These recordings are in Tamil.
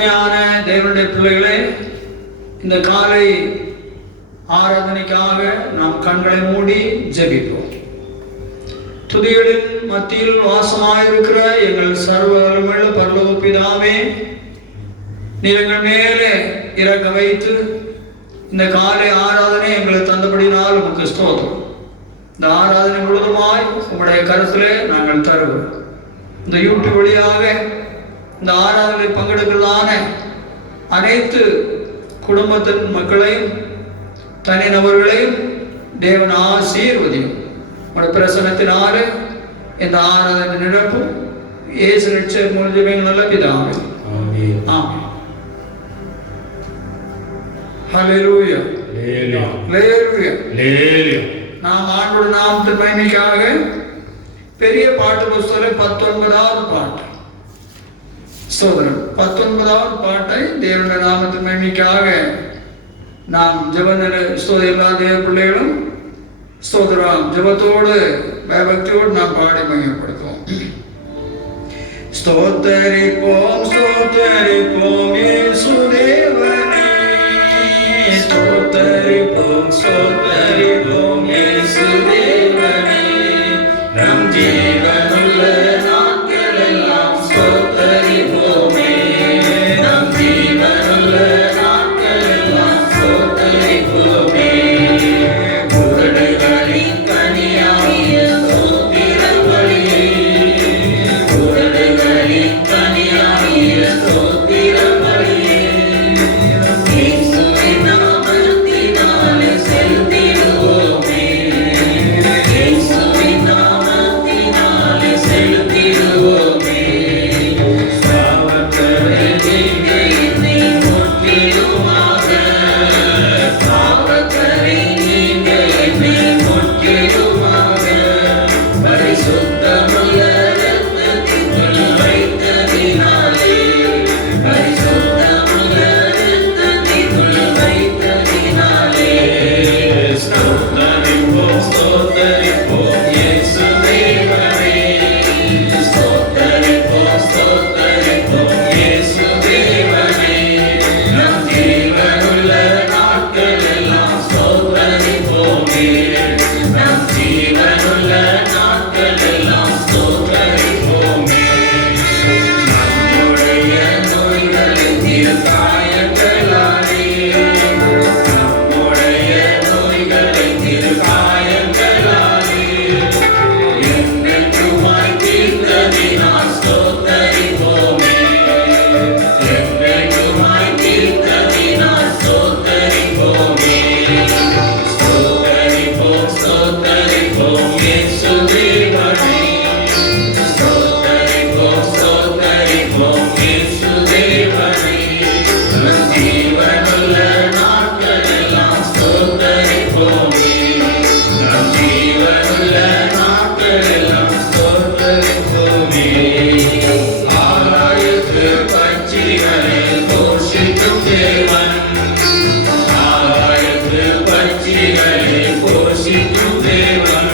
அருமையான தேவனுடைய பிள்ளைகளே, இந்த காலை ஆராதனைக்காக நாம் கண்களை மூடி ஜெபிப்போம். துதிகளின் மத்தியில் வாசமாயிருக்கிற எங்கள் சர்வ வல்லமையுள்ள பரலோக பிதாவே, நீர் எங்கள் மேலே இறக்க வைத்து இந்த காலை ஆராதனை எங்களுக்கு தந்தபடினால் உமக்கு ஸ்தோத்திரம். இந்த ஆராதனை முழுவதுமாய் உங்களுடைய கருத்திலே நாங்கள் தருவோம். இந்த யூடியூப் வழியாக இந்த ஆராதனை பங்கெடுக்கலான அனைத்து குடும்பத்தின் மக்களையும் தனிநபர்களையும் தேவன் ஆசீர்வதியும். உங்களுடைய பிரசனத்தினாலே இந்த ஆராதனை நிரப்பும். இயேசு ரட்சகர் மூலம் நல்ல பிதாவே, ஆமென். ஹல்லேலூயா, ஹல்லேலூயா, ஹல்லேலூயா. நாம் ஆண்டவருடைய நாமத்தின் மகிமைக்காக பெரிய பாட்டு புஸ்தகம் 19வது பாட்டு, ஸ்தோத்திரம். 19வது பாட்டை தேவனுடைய நாமத்தின் மகிமைக்காக நாம் எல்லா தேவ பிள்ளைகளும் ஸ்தோத்திரம் ஜெபத்தோடு பயபக்தியோடு நாம் பாடி மகிமைப்படுத்துவோம். ஸ்தோத்தரிப்போம் ஸ்தோத்தரிப்போம் இயேசு தேவனே, ஸ்தோத்தரிப்போம் ஸ்தோத்தரிப்போம் இயேசு தேவனே, நம் ஜீவனுள்ள நாட்களெல்லாம் ஸ்தோத்தரிப்போமே, நம் ஜீவனுள்ள நாட்களெல்லாம் ஸ்தோத்தரிப்போமே. குரடுகளின் கனியாகிய ஸ்தோத்திரம் வழியே, குரடுகளின் கனியாகிய ஸ்தோத்திரம் வழியே, இயேசுவின் நாமத்தினாலே செலுத்திடுவோமே, இயேசுவின் நாமத்தினாலே செலுத்திடுவோமே. சாவக்கரை நீங்க என்னை முற்றிலுமாக, சாவக்கரை நீங்க என்னை முற்றிலுமாக, பரிசுத்தமுள்ள இரத்தத்திற்குள் வைத்ததினாலே, பரிசுத்தமுள்ள இரத்தத்திற்குள் வைத்ததினாலே. ஸ்தோத்தரிப்போம் ஸ்தோத்தரிப்போம் இயேசு தேவனே, ஸ்தோத்தரிப்போம் ஸ்தோத்தரிப்போம் இயேசு தேவனே, நம் ஜீவனுள்ள நாட்களெல்லாம் ஸ்தோத்தரிப்போமே, நம் ஜீவனுள்ள நாட்களெல்லாம் ஸ்தோத்தரிப்போமே. நம்முடைய நோய்களின் திருக்காயங்களாலே, நம்முடைய நோய்களின் திருக்காயங்களாலே, என்றென்றுமாய் தீர்த்ததினால் ஸ்தோத்தரிப்போமே, என்றென்றுமாய் தீர்த்ததினால் ஸ்தோத்தரிப்போமே. ஸ்தோத்தரிப்போம் ஸ்தோத்தரிப்போம் இயேசு தேவனே, ஸ்தோத்தரிப்போம் ஸ்தோத்தரிப்போம் இயேசு தேவனே, நம் ஜீவனுள்ள நாட்களெல்லாம் ஸ்தோத்தரிப்போமே, நம் ஜீவனுள்ள நாட்களெல்லாம் ஸ்தோத்தரிப்போமே. ஆகாயத்து பட்சிகளை போஷிக்கும் தேவன், ஆகாயத்து பட்சிகளை போஷிக்கும் தேவன்,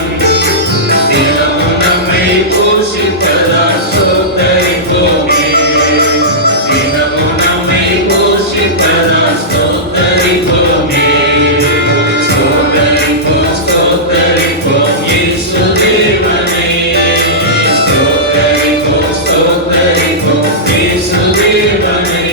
தினமும் நம்மை போஷிப்பதால் ஸ்தோத்தரிப்போமே, தினமும் நம்மை போஷிப்பதால் ஸ்தோத்தரிப்போமே. ஸ்தோத்தரிப்போம் ஸ்தோத்தரிப்போம் இயேசு தேவனே, ஸ்தோத்தரிப்போம் ஸ்தோத்தரிப்போம் இயேசு தேவனே,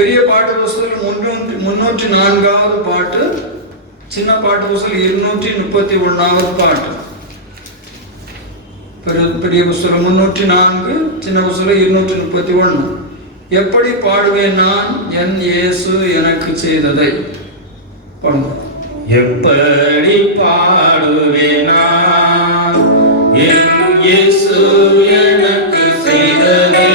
பெரிய பாட்டு புஸ்தகம் 304வது பாட்டு, சின்ன பாட்டு புஸ்தகம் 231வது பாட்டு. பெரிய புஸ்தகம் 304, சின்ன புஸ்தகம் 231. எப்படி பாடுவேன் நான் என் இயேசு எனக்கு செய்ததை? பாடுங்க. எப்படி பாடுவேன் நான் என் இயேசு எனக்கு செய்ததை?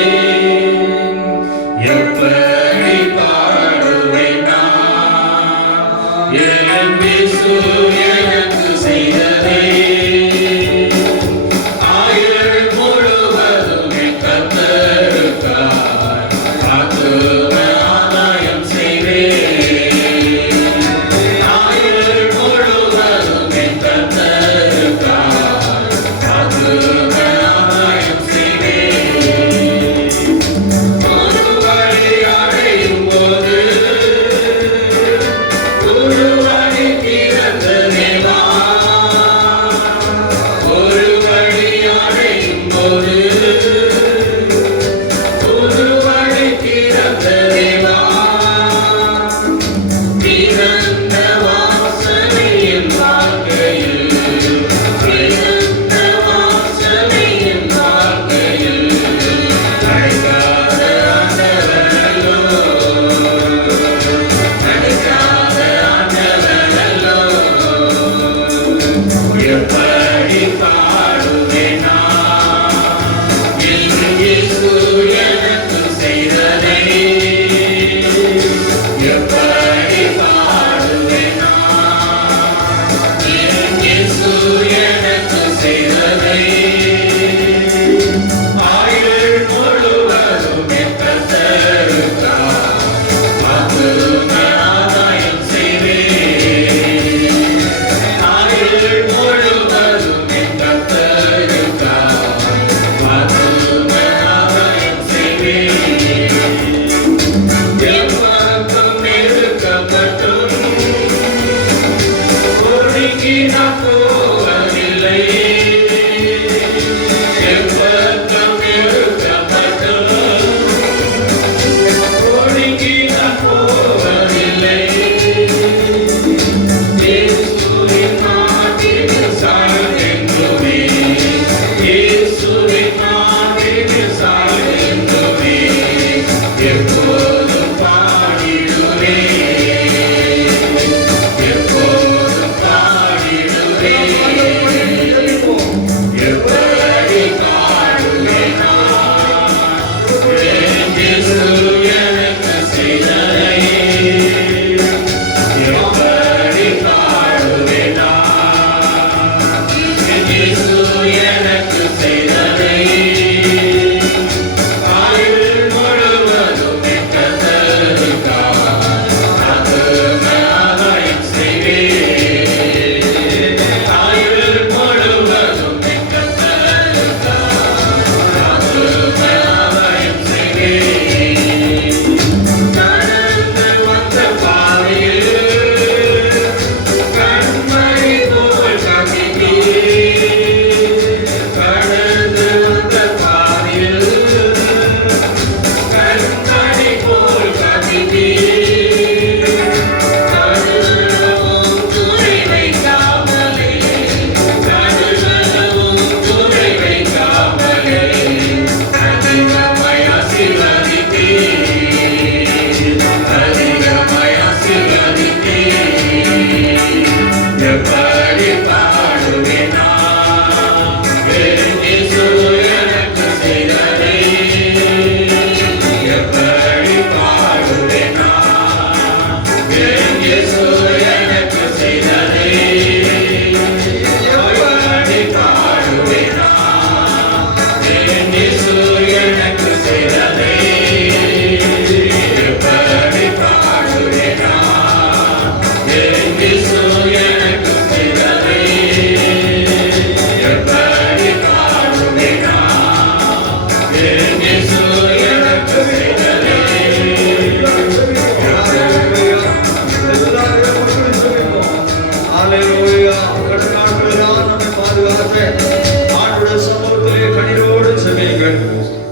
எப்படி பாடுவேன் நான் என் இயேசு எனக்கு செய்ததை? ஆயுள் முழுவதும் என் கர்த்தருக்காய் ஆத்தும ஆதாயம் செய்வேன்.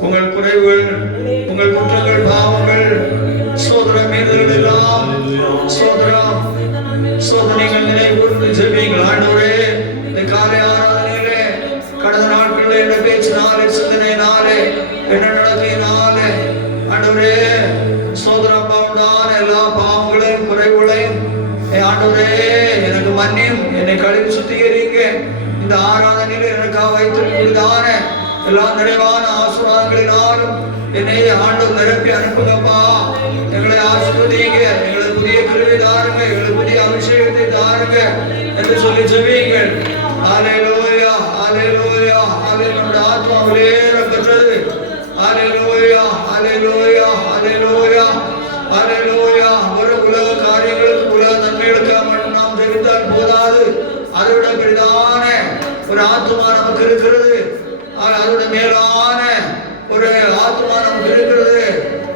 உங்கள் குறைவுகள், உங்கள் குற்றங்கள், பாவங்கள், வேண்டுதல்கள் எல்லாம் சோதரம் சோதனைகள் நினைவுறுந்து செல்வீங்கள் ஆண்டவரே. இந்த காலை ஆராதனையிலே கடந்த நாட்களில் என்ன பேச்சினாலே சிந்தனையினாலே என்ன நடக்கையினாலே ஆண்டவரே சோதரம் உண்டான எல்லா பாவங்களையும் குறைவுகளையும் ஆண்டவரே எனக்கு மன்னியும், என்னை கழுவி சுத்திகரிங்க. இந்த ஆராதனையில எனக்காக வைத்திருக்கிறதான எல்லா நிறைவான ஆசீர்வாதங்களினாலும் என்னை ஆண்டவர் நிரப்பி அனுப்புங்கப்பா. எங்களை ஆசீர்வதிங்க, எங்களுக்கு புதிய கிருபை தாருங்க, எங்களுக்கு புதிய அபிஷேகத்தை தாருங்க என்று சொல்லி ஜெபியுங்கள். ஹல்லேலூயா ஹல்லேலூயா ஹல்லேலூயா. நம்முடைய ஆத்மா விலையேற பெற்றது. ஹல்லேலூயா ஹல்லேலூயா ஹல்லேலூயா ஹல்லேலூயா. ஒரு உலக காரியங்களுக்கு உலக நன்மைகளுக்காக மட்டும் நாம் ஜெபித்தால் போதாது. அதோட பெரிதான ஒரு ஆத்மா நமக்கு இருக்கிறது. அதோட மேலான ஒரு ஆத்மா நமக்கு இருக்கிறது.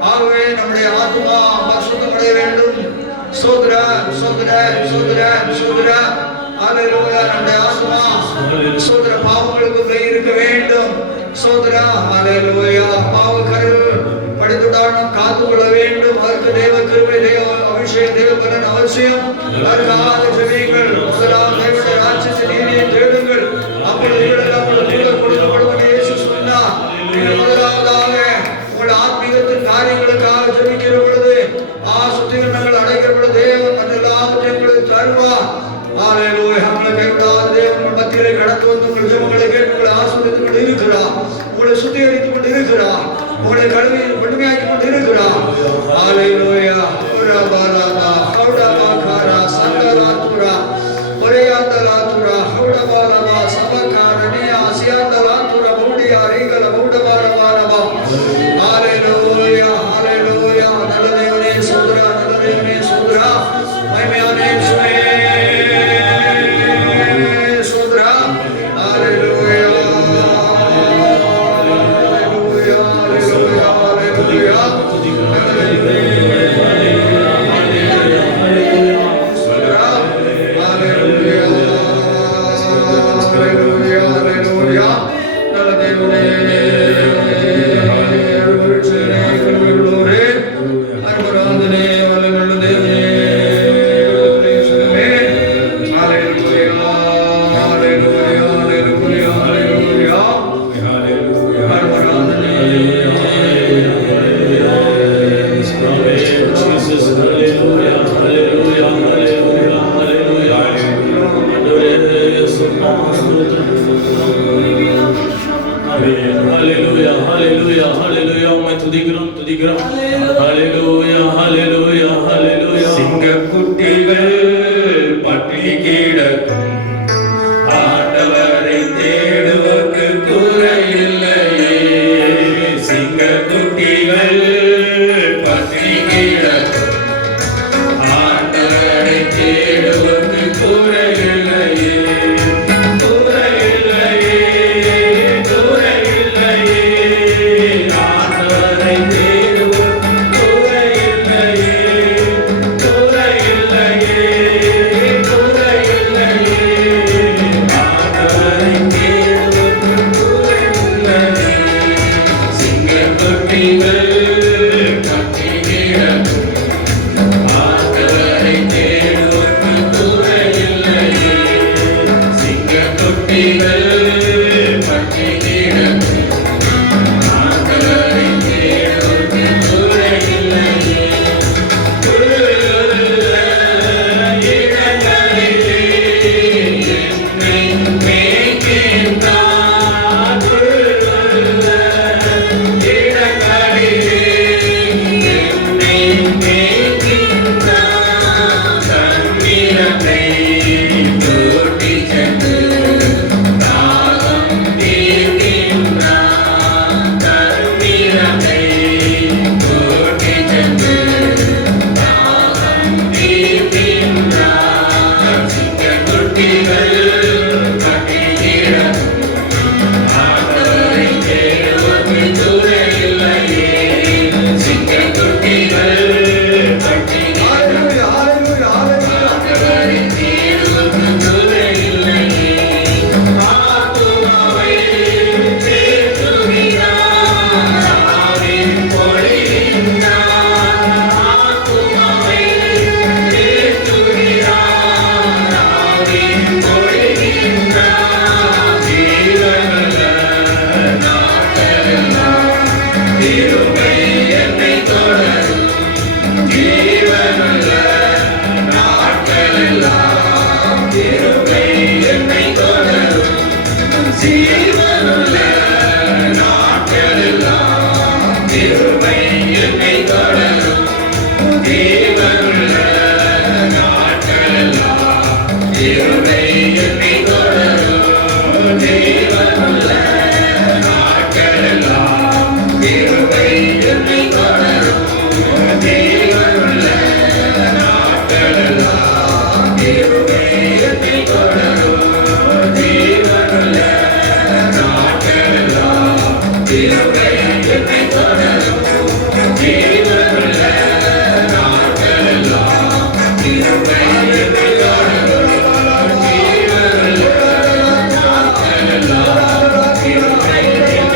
ஆகவே நம்முடைய ஆத்மா பரிசுத்தமடைய வேண்டும். சோதர சோதர சோதர சோதர ஹல்லேலூயா. நம்முடைய ஆத்மா சோதர பாவங்களுக்கு இருக்க வேண்டும். சோதர ஹல்லேலூயா. பாவக்கரையில் படித்துடானம் காத்துக்கொள்ள வேண்டும். அதற்கு தேவ கிருபை, தேவ அபிஷேகம், தேவ பலன் அவசியம். அதற்காக ஜெபியுங்கள். முதலாம் தேவனுடைய ராஜ்யத்தை நீதியை தேடுங்கள், அப்பொழுது இவைகளெல்லாம் உங்களுக்கு கொடுக்கப்படும் என்று இயேசு சொன்னார். நீங்கள் முதலாவதாக உங்கள் ஆத்மீகத்தின் காரியங்களுக்காக ஜெபிக்கிற பொழுது சுத்திகரணங்கள் அடைகிற பொழுது தேவன் மற்ற எல்லாவற்றையும் உங்களுக்கு தருவார். ஹல்லேலூயா. உங்களை கைவிடாத தேவன் உங்கள் மத்தியிலே கடந்து வந்து உங்கள் ஜெபங்களை கேட்டு உங்களை ஆசீர்வதித்துக் கொண்டு இருக்கிறார். உங்களை சுத்திகரித்துக் கொண்டு இருக்கிறார். உங்களை கழுவி முழுமையாக்கி கொண்டு இருக்கிறார். ஹல்லேலூயா. புரபரபா ஹௌடபாகாரா சந்தலாத்துரா ஒரேயாந்தலாத்துரா ஹௌடபாலபா சபகாரணியா சியாந்தலாத்துரா மூடியா ரீகல ஹௌடபாலபாலபா. ஹல்லேலூயா ஹல்லேலூயா. நல்ல தேவனே சோதரா, நல்ல தேவனே சோதரா, மகிமையான இயேசுவே சோதரா. ஹல்லேலூயா சிங்கக்குட்டிகள் பட்டினி கிடக்கும் ஆண்டவரை தேடுவதற்கு குறையில்லையே. சிங்கக்குட்டிகள் பட்டினி கிடக்கும் ஆண்டவரை தேடுவதற்கு குறையில்லையே. இடங்களிலே கிருபை என்னை தொடரும் ஜீவனுள்ள நாட்களெல்லாம். கிருபை என்னை தொடரும் ஜீவனுள்ள நாட்களெல்லாம். கிருபை என்னை தொடரும் ஜீவனுள்ள நாட்களெல்லாம். கிருபை என்னை தொடரும் ஜீவனுள்ள நாட்களெல்லாம். கிருபை என்னை தொடரும் ஜீவனுள்ள நாட்களெல்லாம். கிருபை என்னை தொடரும் ஜீவனுள்ள நாட்களெல்லாம். கிருபை என்னை தொடரும் ஜீவனுள்ள நாட்களெல்லாம். கிருபை என்னை தொடரும் ஜீவனுள்ள நாட்களெல்லாம். கிருபை என்னை தொடரும் ஜீவனுள்ள நாட்களெல்லாம். கிருபை என்னை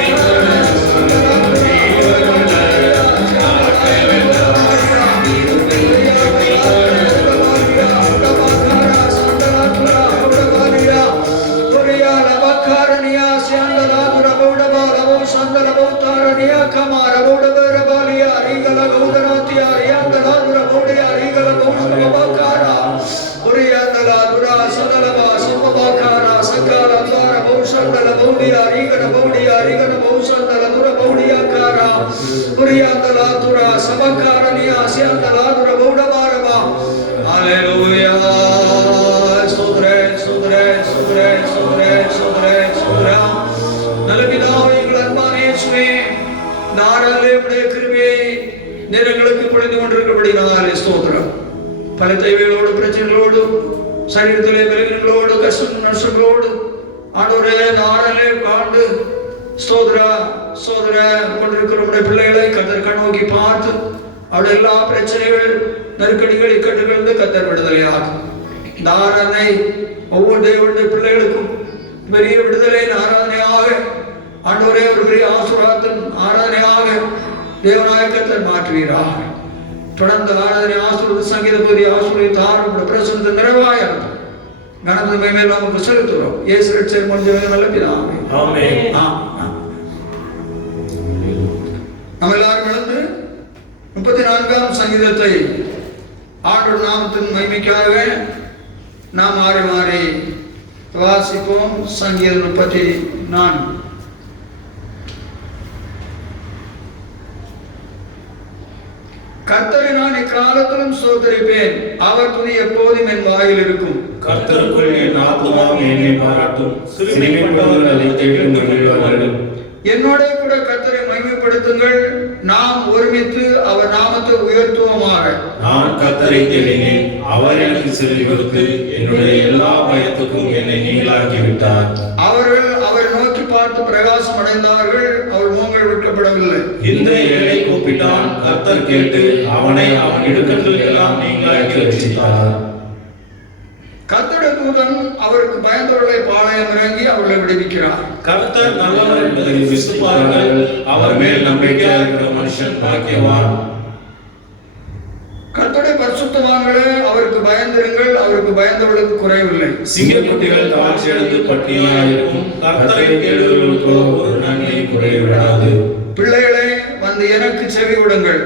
நேரங்களுக்கு பொழுது கொண்டிருக்கபடினாலே ஸ்தோத்திரம். பல தேவைகளோடு பிரச்சனைகளோடு சரீரத்திலே விலகினங்களோடு கஷ்ட நஷ்டங்களோடு ஆண்டவரே நாடலே காண்டு ஸ்தோத்திர கொண்டிருக்கிற பிள்ளைகளை கர்த்தர் கண்ணோக்கி பார்த்து அவருடைய எல்லா பிரச்சனைகள் நெருக்கடிகள் இக்கட்டுகள் கர்த்தர் விடுதலையாகும். இந்த ஆராதனை ஒவ்வொரு தேவனுடைய பிள்ளைகளுக்கும் பெரிய விடுதலை ஆராதனையாக ஆண்டவரே ஒரு பெரிய ஆசீர்வாதத்தின் ஆராதனையாக தேவனாய கர்த்தர் மாற்றுவீராக. தொடர்ந்து ஆராதனை ஆசீர்வாத சங்கீத பகுதி ஆசீர்வதித்தார் பிரசன்னத்தை நிறைவாக கனத்த மேல் நமக்கு செலுத்துகிறோம். இயேசு ரட்சகர் மூலமாக நல்ல பிதாவே ஆமென். நம்ம எல்லாரும் எழுந்து 34ஆம் சங்கீதத்தை ஆண்டவர் நாமத்தின் மகிமைக்காக நாம் மாறி மாறி வாசிப்போம். சங்கீதம் 34. கர்த்தரை நான் இக்காலத்திலும் ஸ்தோத்திரிப்பேன், அவர் துதி எப்போதும் என் வாயில் இருக்கும். கர்த்தருக்குள் என் ஆத்துமா என்னை பாராட்டும், சிறுமைப்பட்டவர்கள் அதை கேட்டு மகிழ்வார்கள். என்னோட கூட கர்த்தரை மகிமைப்படுத்துங்கள், நாம் ஒருமித்து அவர் நாமத்தை உயர்த்துவோமாக. நான் கர்த்தரை தேடினேன், அவர் எனக்கு செவி கொடுத்து என்னுடைய எல்லா பயத்துக்கும் என்னை நீங்களாக்கி விட்டார். அவர்கள் அவரை நோக்கி பார்த்து பிரகாசம் அடைந்தார்கள், அவர் முகங்கள் விற்கப்படவில்லை. இந்த ஏழை கூப்பிட்டான், கர்த்தர் கேட்டு அவனை அவன் இடுக்கண்கள் எல்லாம் நீங்களாக்கி ரட்சித்தார். கர்த்தருடைய தூதன் அவருக்கு பயந்தவர்களை பாளையம் இறங்கி அவர்களை விடுவிக்கிறார். கர்த்தர் நல்லவர் என்பதை விசுவாசிப்பார்கள், அவர் மேல் நம்பிக்கையாக இருக்கிற மனுஷன் பாக்கியவான். கர்த்தருடைய பரிசுத்தவான்களே அவருக்கு பயந்திருங்கள், அவருக்கு பயந்தவர்களுக்கு குறைவில்லை. சிங்கக்குட்டிகள் தாழ்ச்சி எடுத்து பட்டினியாயிருக்கும், கர்த்தரை தேடுகிறவர்களுக்கோ ஒரு நன்மை குறைவிடாது. பிள்ளைகளே வந்து எனக்கு செவி விடுங்கள்,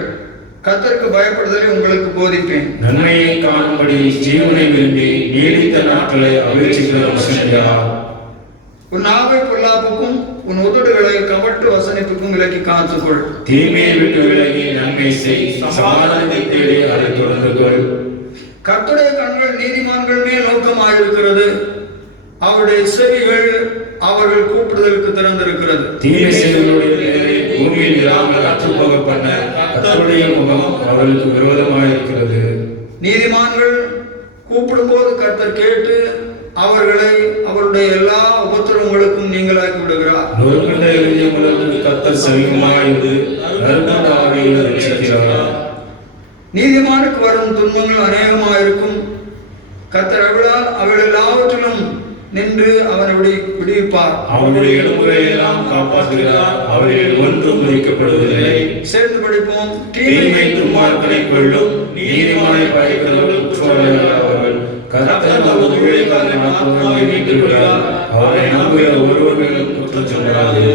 கர்த்தருக்கு பயப்படுதலை உங்களுக்கு போதிப்பேன். நன்மையை காணும்படி ஜீவனை விரும்பி நீடித்த நாட்களை அபேட்சிக்கிற மனுஷன் யார்? உன் நாவை பொல்லாப்புக்கும் உன் உதடுகளை கவட்டு வசனிப்புக்கும் விலக்கி காத்துக்கொள். தீமையை விட்டு விலகி நன்மை செய், சமாதானத்தை தேடி அதை தொடர்ந்துகொள். கர்த்தருடைய கண்கள் நீதிமான்கள் மேல் நோக்கமாயிருக்கிறது, அவருடைய செவிகள் அவர்கள் கூப்பிடுதலுக்கு திறந்திருக்கிறது. தீமை செய்தவர்களுடைய பேரை பூமியில் இராமல் அற்றுப்போக பண்ண கர்த்தருடைய முகம் அவர்களுக்கு விரோதமாயிருக்கிறது. நீதிமான்கள் கூப்பிடும் போது கர்த்தர் கேட்டு அவர்களை அவருடைய எல்லா உபத்திரவங்களுக்கும் நீங்களாக்கி விடுகிறார். நொறுங்குண்ட இருதயமுள்ளவர்களுக்கு கர்த்தர் சமீபமாயிருந்து நறுங்குண்ட ஆவிகளை ரட்சிக்கிறார். நீதிமானுக்கு வரும் துன்பங்கள் அநேகமாயிருக்கும், கர்த்தர் அவள் எல்லாவற்றிலும் நின்று அவனை விடுவிப்பார். அவருடைய எலும்புகளை எல்லாம் காப்பாற்றுகிறார், அவர்கள் ஒன்றும் முறிக்கப்படுவதில்லை. சேர்ந்து படிப்போம். தீமை துன்மார்க்கனை கொள்ளும், நீதிமானை பயக்கிறவர்கள் குற்றவாளிகள் அவர்கள். கர்த்தர் தமது ஊழியக்காரரின் ஆத்துமாவை மீட்டுவிடுகிறார், அவரை நம்புகிற ஒருவர் மேலும் குற்றம் சொல்லாது.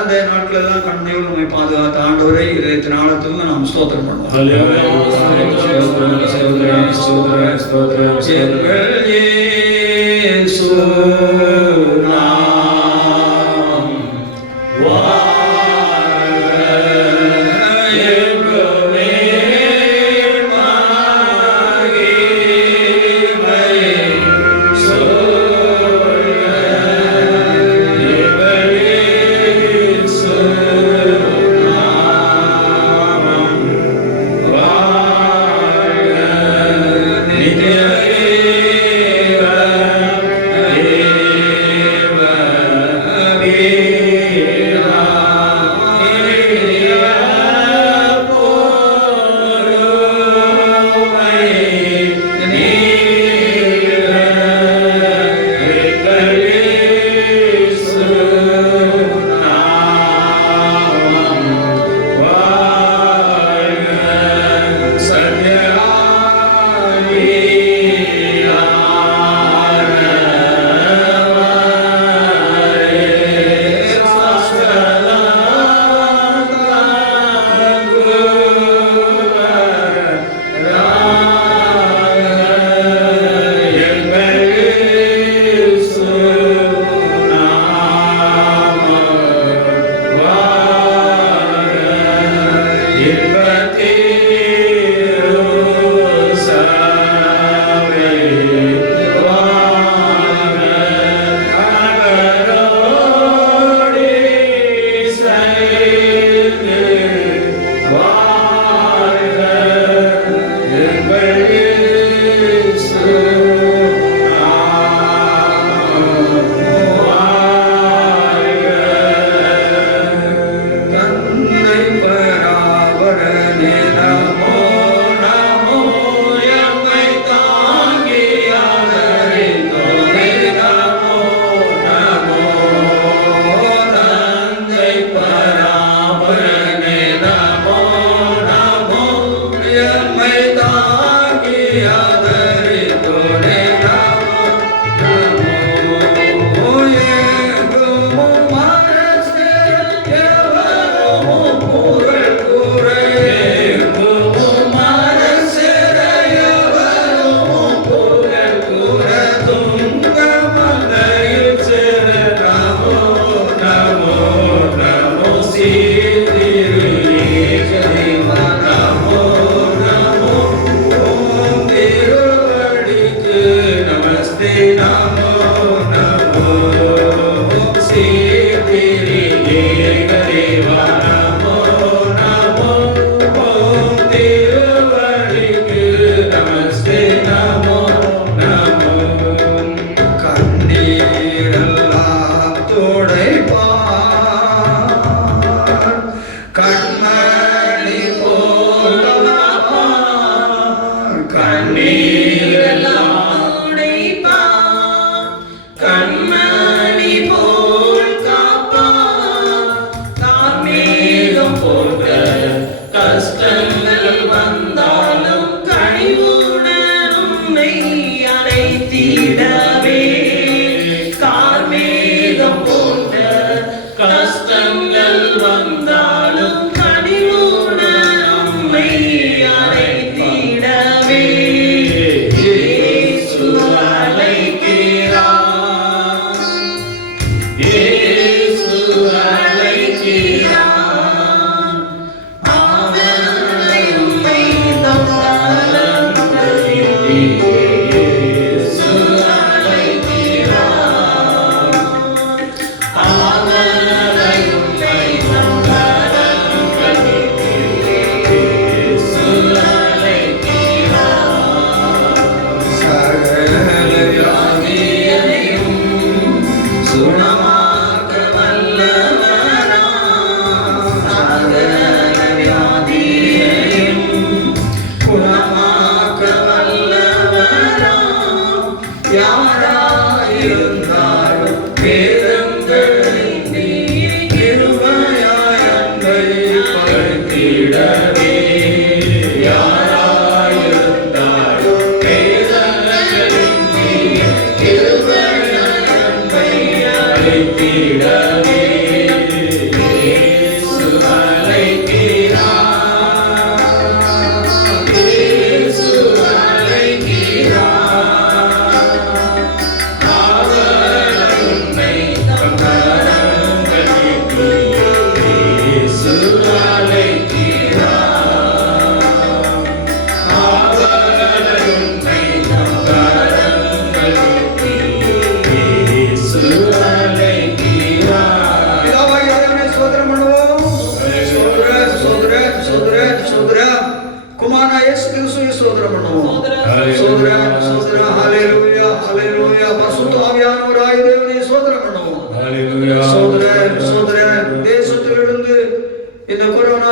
கடந்த நாட்கள் எல்லாம் கண்ணையோடு நம்மை பாதுகாத்த ஆண்டவரை இதயத்தின் ஆழத்தில் நாம் ஸ்தோத்திரம் பண்ணுவோம்.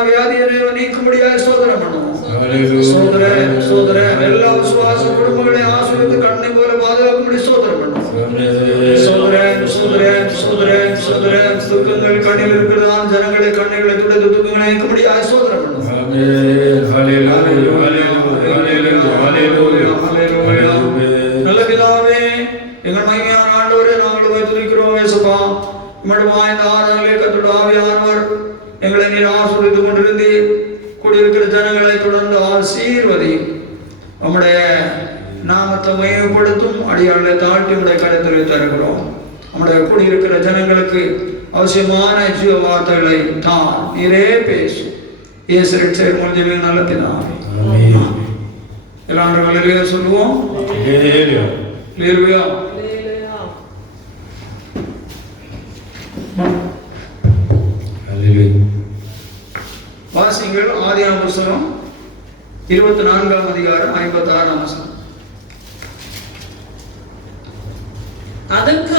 வியாதியை நீக்கும்படியாக ஸ்தோத்திரம் பண்ணுவோம். ஸ்தோத்திரம் எல்லா விசுவாச குடும்பங்களை ஆசீர்வதித்து கண்ணை போல பாதுகாக்கும்படி ஸ்தோத்திரம் பண்ணுவோம். துக்கங்கள் கண்ணில் இருக்கிறதாம் ஜனங்களை கண்ணிகளை துடைத்து துக்கங்களை நீக்கும்படியாக ஸ்தோத்திரம் பண்ணுவோம். நல்ல பிதாவே, எங்கள் மகிமையான ஆண்டவரே, நாங்கள் வைத்திருக்கிறோம். இயேசுப்பா, உம்முடைய வாய்ந்த ஆராதனை கர்த்தருடைய ஆவியானவர் எங்களை நீர் ஆசீர்வதித்துக் கொண்டிருந்தீர். கூடியிருக்கிற ஜனங்களை தொடர்ந்து ஆசீர்வதியும். உம்முடைய நாமத்தை மகிமைப்படுத்தும் அடியாளை தாழ்த்தி உடைய கருத்தில் தருகிறோம். நம்முடைய கூடியிருக்கிற ஜனங்களுக்கு அவசியமான ஜீவ வார்த்தைகளை தான் நீரே பேசும். இயேசு ரட்சகர் மூலம் நல்ல பிதாவே, எல்லாரும் ஹல்லேலூயா சொல்லுவோம். ஹல்லேலூயா. வாசிங்கள் ஆதியாகம புத்தகம் 24ஆம் அதிகாரம் 56ஆம் வசனம். அதற்கு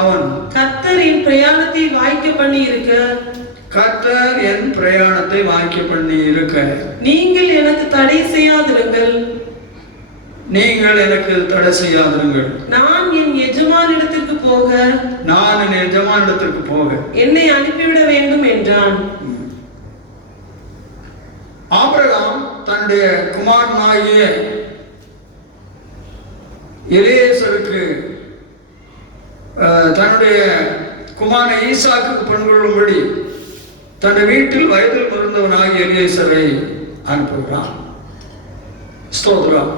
அவன் கர்த்தர் என் பிரயாணத்தை வாய்க்க பண்ணி இருக்க, கர்த்தர் என் பிரயாணத்தை வாய்க்க பண்ணி இருக்க, நீங்கள் எனக்கு தடை செய்யாதிருங்கள். நீங்கள் எனக்கு தடை செய்யாதிருங்கள். நான் என் எஜமானிடத்திற்கு போக என்னை அனுப்பிவிட வேண்டும் என்றான். ஆபிரகாம் தன்னுடைய குமாரனாகிய எலியேசருக்கு தன்னுடைய குமாரன் ஈசாக்கு பண்புள்ளும்படி தன்னுடைய வீட்டில் வயதில் பிறந்தவனாகிய எலியேசரை அனுப்புகிறான். ஸ்தோத்திரம்.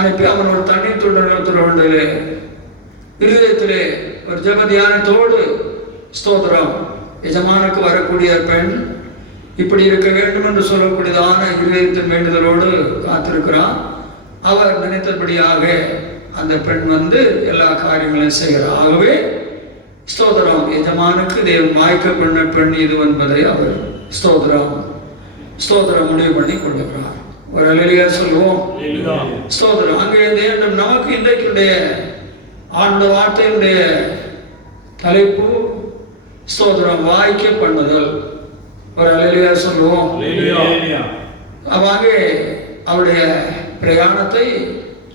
அனுப்பி அவன் ஒரு தண்ணீர் துறவண்டிலே இருதயத்திலே ஒரு ஜெப தியானத்தோடு, ஸ்தோத்திரம், எஜமானுக்கு வரக்கூடிய பெண் இப்படி இருக்க வேண்டும் என்று சொல்லக்கூடியதான இருதயத்தின் வேண்டுதலோடு காத்திருக்கிறான். அவர் நினைத்தபடியாக அந்த பெண் வந்து எல்லா காரியங்களையும் செய்கிறார். ஆகவே ஸ்தோத்திரம், எஜமானுக்கு தேவன் வாய்க்க பண்ண பெண் இது என்பதை அவர் ஸ்தோத்திரம் முடிவு பண்ணி கொண்டிருக்கிறார். ஒரு அல்லேலூயா சொல்லுவோம். ஸ்தோத்திரம். அங்கே நமக்கு இன்றைக்குடைய ஆண்டு வார்த்தையினுடைய தலைப்பு ஸ்தோத்திரம், வாய்க்க பண்ணுதல். ஒரு அல்லேலூயா சொல்லுவோம். அவாங்கே அவருடைய பிரயாணத்தை,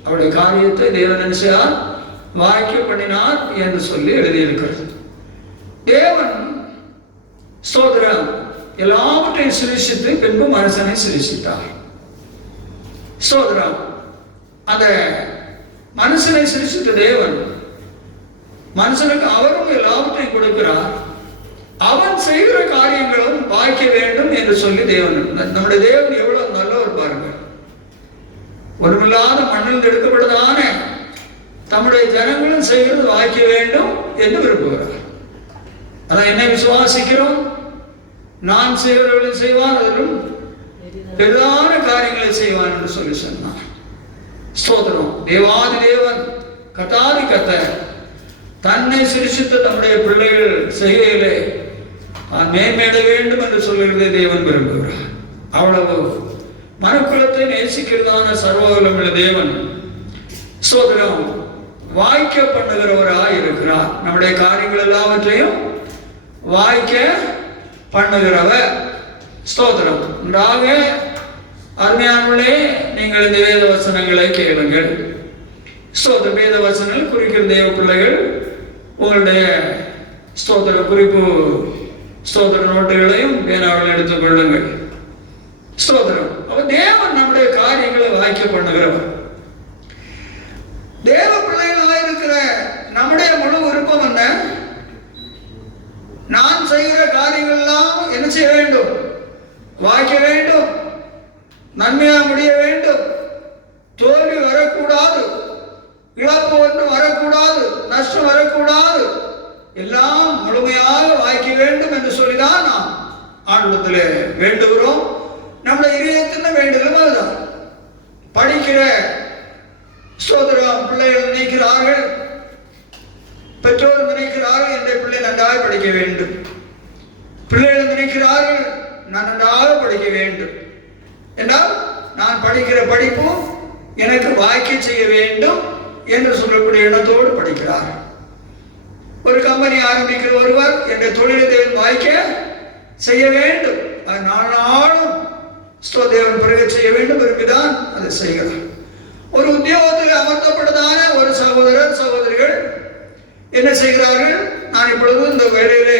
அவருடைய காரியத்தை தேவன் நினைச்சார், வாய்க்க பண்ணினார் என்று சொல்லி எழுதியிருக்கிறது. தேவன் ஸ்தோத்திரம் எல்லாவற்றையும் சிருஷித்து பின்பு மனுஷனை சிருஷித்தார். ஸ்தோத்திரம். அந்த மனுஷனை சிருஷித்த தேவன் மனுஷனுக்கு அவரும் எல்லாவற்றையும் கொடுக்கிறார். அவன் செய்கிற காரியங்களும் வாய்க்க வேண்டும் என்று சொல்லி தேவன், நம்முடைய தேவன் எவ்வளவு நல்லவர் பாருங்கள். ஒன்றுமில்லாத மண்ணில் எடுக்கப்பட்டதான தம்முடைய ஜனங்களும் செய்கிறது வாய்க்க வேண்டும் என்று விரும்புகிறார். அதான் என்ன விசுவாசிக்கிறோம், நான் செய்கிறவர்களும் செய்வான், அதிலும் பெரிதான காரியங்களை செய்வான் என்று சொல்லி சொன்னார். ஸ்தோத்திரம். தேவாதி தேவன் கர்த்தாதி கர்த்தர் தன்னை சிருஷித்த நம்முடைய பிள்ளைகள் செய்கையிலே மேம்பட வேண்டும் என்று சொல்லுகிறதை தேவன் விரும்புகிறார். அவ்வளவு மனுக்குலத்தை நேசிக்கிறதான சர்வவல்லமையுள்ள தேவன் ஸ்தோத்திரம் வாய்க்க பண்ணுகிறவராய் இருக்கிறார். நம்முடைய காரியங்கள் எல்லாவற்றையும் வாய்க்க பண்ணுகிறவர். ஸ்தோத்திரம். நன்றாக அருமையானவர்களே, நீங்கள் இந்த வேத வசனங்களை கேளுங்கள். ஸ்தோத்திர வேத வசனங்கள் குறிக்கிற தேவ பிள்ளைகள் உங்களுடைய ஸ்தோத்திர குறிப்பு ஸ்தோத்திர நோட்டுகளையும் பேனாவில் எடுத்துக் கொள்ளுங்கள். ஸ்தோத்திரம். அவர் தேவன் நம்முடைய காரியங்களை வாய்க்க பண்ணுகிறவர். தேவ பிள்ளைகளாக இருக்கிற நம்முடைய முழு விருப்பம் என்ன? நான் செய்கிற காரியங்கள் எல்லாம் என்ன செய்ய வேண்டும்? வாய்க்க வேண்டும், நன்மையாக முடிய வேண்டும், தோல்வி வரக்கூடாது, இழப்பு ஒன்று வரக்கூடாது, நஷ்டம் வரக்கூடாது, எல்லாம் முழுமையாக வாய்க்க வேண்டும் என்று சொல்லிதான் நாம் ஆண்டவரிடத்திலே வேண்டுகிறோம். நம்முடைய இதயத்தின் வேண்டுதலும் அதுதான். படிக்கிற ஸ்தோத்திரம் பிள்ளைகள் நினைக்கிறார்கள், பெற்றோர் நினைக்கிறார்கள், என்ற பிள்ளை நன்றாக படிக்க வேண்டும். பிள்ளைகள் நினைக்கிறார்கள், நான் நன்றாக படிக்க வேண்டும் என்றால் நான் படிக்கிற படிப்பும் எனக்கு வாய்க்க செய்ய வேண்டும் என்று சொல்லக்கூடிய எண்ணத்தோடு படிக்கிறார்கள். ஒரு கம்பெனி ஆரம்பிக்கிற ஒருவர் என்ற தொழிலை வாய்க்க செய்ய வேண்டும். அது நாளும் தேவன் பிறகு செய்ய வேண்டும் விரும்பிதான் அதை செய்கிறார். ஒரு உத்தியோகத்தில் அமர்த்தப்பட்டதான ஒரு சகோதரர் சகோதரிகள் என்ன செய்கிறார்கள்? நான் இப்பொழுது இந்த வேலையிலே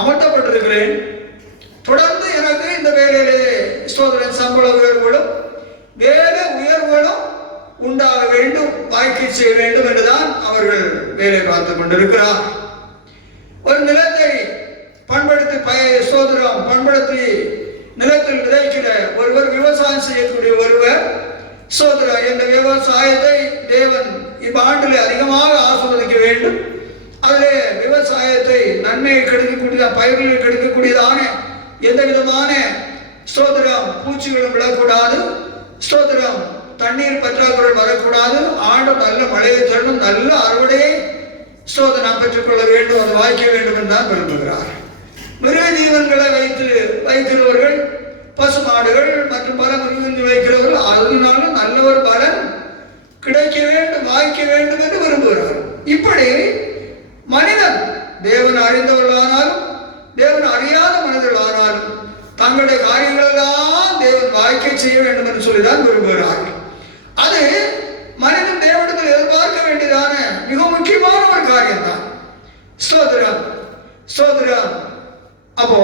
அமர்த்தப்பட்டிருக்கிறேன், தொடர்ந்து எனக்கு இந்த வேலையிலே சம்பள உயர்வுகளும் வேலை உயர்வுகளும் உண்டாக வேண்டும், வாய்க்கை செய்ய வேண்டும் என்றுதான் அவர்கள் வேலை பார்த்து கொண்டிருக்கிறார். ஒரு நிலத்தை பண்படுத்தி பண்படுத்தி நிலத்தில் விதைக்கிற ஒருவர், விவசாயம் செய்யக்கூடிய ஒருவர் இந்த விவசாயத்தை தேவன் இவ்வாண்டில் அதிகமாக ஆசீர்வதிக்க வேண்டும், அதிலே விவசாயத்தை நன்மையை கெடுக்கக்கூடியதா, பயிர்களை கெடுக்கக்கூடியதான எந்த விதமான பூச்சிகளும் விடக்கூடாது, தண்ணீர் பற்றாக்குறை வரக்கூடாது, ஆண்டு நல்ல மழையை தரணும், நல்ல அறுவடையை நாம் பெற்றுக்கொள்ள வேண்டும், அது வாய்க்க வேண்டும் என்று தான் விரும்புகிறார். மிருக ஜீவன்களை வைக்கிறவர்கள், பசு மாடுகள் மற்றும் பல மிருகங்கள் வைக்கிறவர்கள், அதனாலும் நல்ல ஒரு பலன் கிடைக்க வேண்டும், வாய்க்க வேண்டும் என்று விரும்புகிறார். இப்படி மனிதன் தேவன் அறிந்தவர்களானாலும் தேவன் அறியாத மனிதர்களானாலும் தங்களுடைய காரியங்களெல்லாம் தேவன் வாய்க்கை செய்ய வேண்டும் என்று சொல்லிதான் விரும்புகிறார்கள். அது மனிதன் தேவனிடத்தில் எதிர்பார்க்க வேண்டியதான மிக முக்கியமான ஒரு காரியம் தான். ஸ்தோத்திரம். அப்போ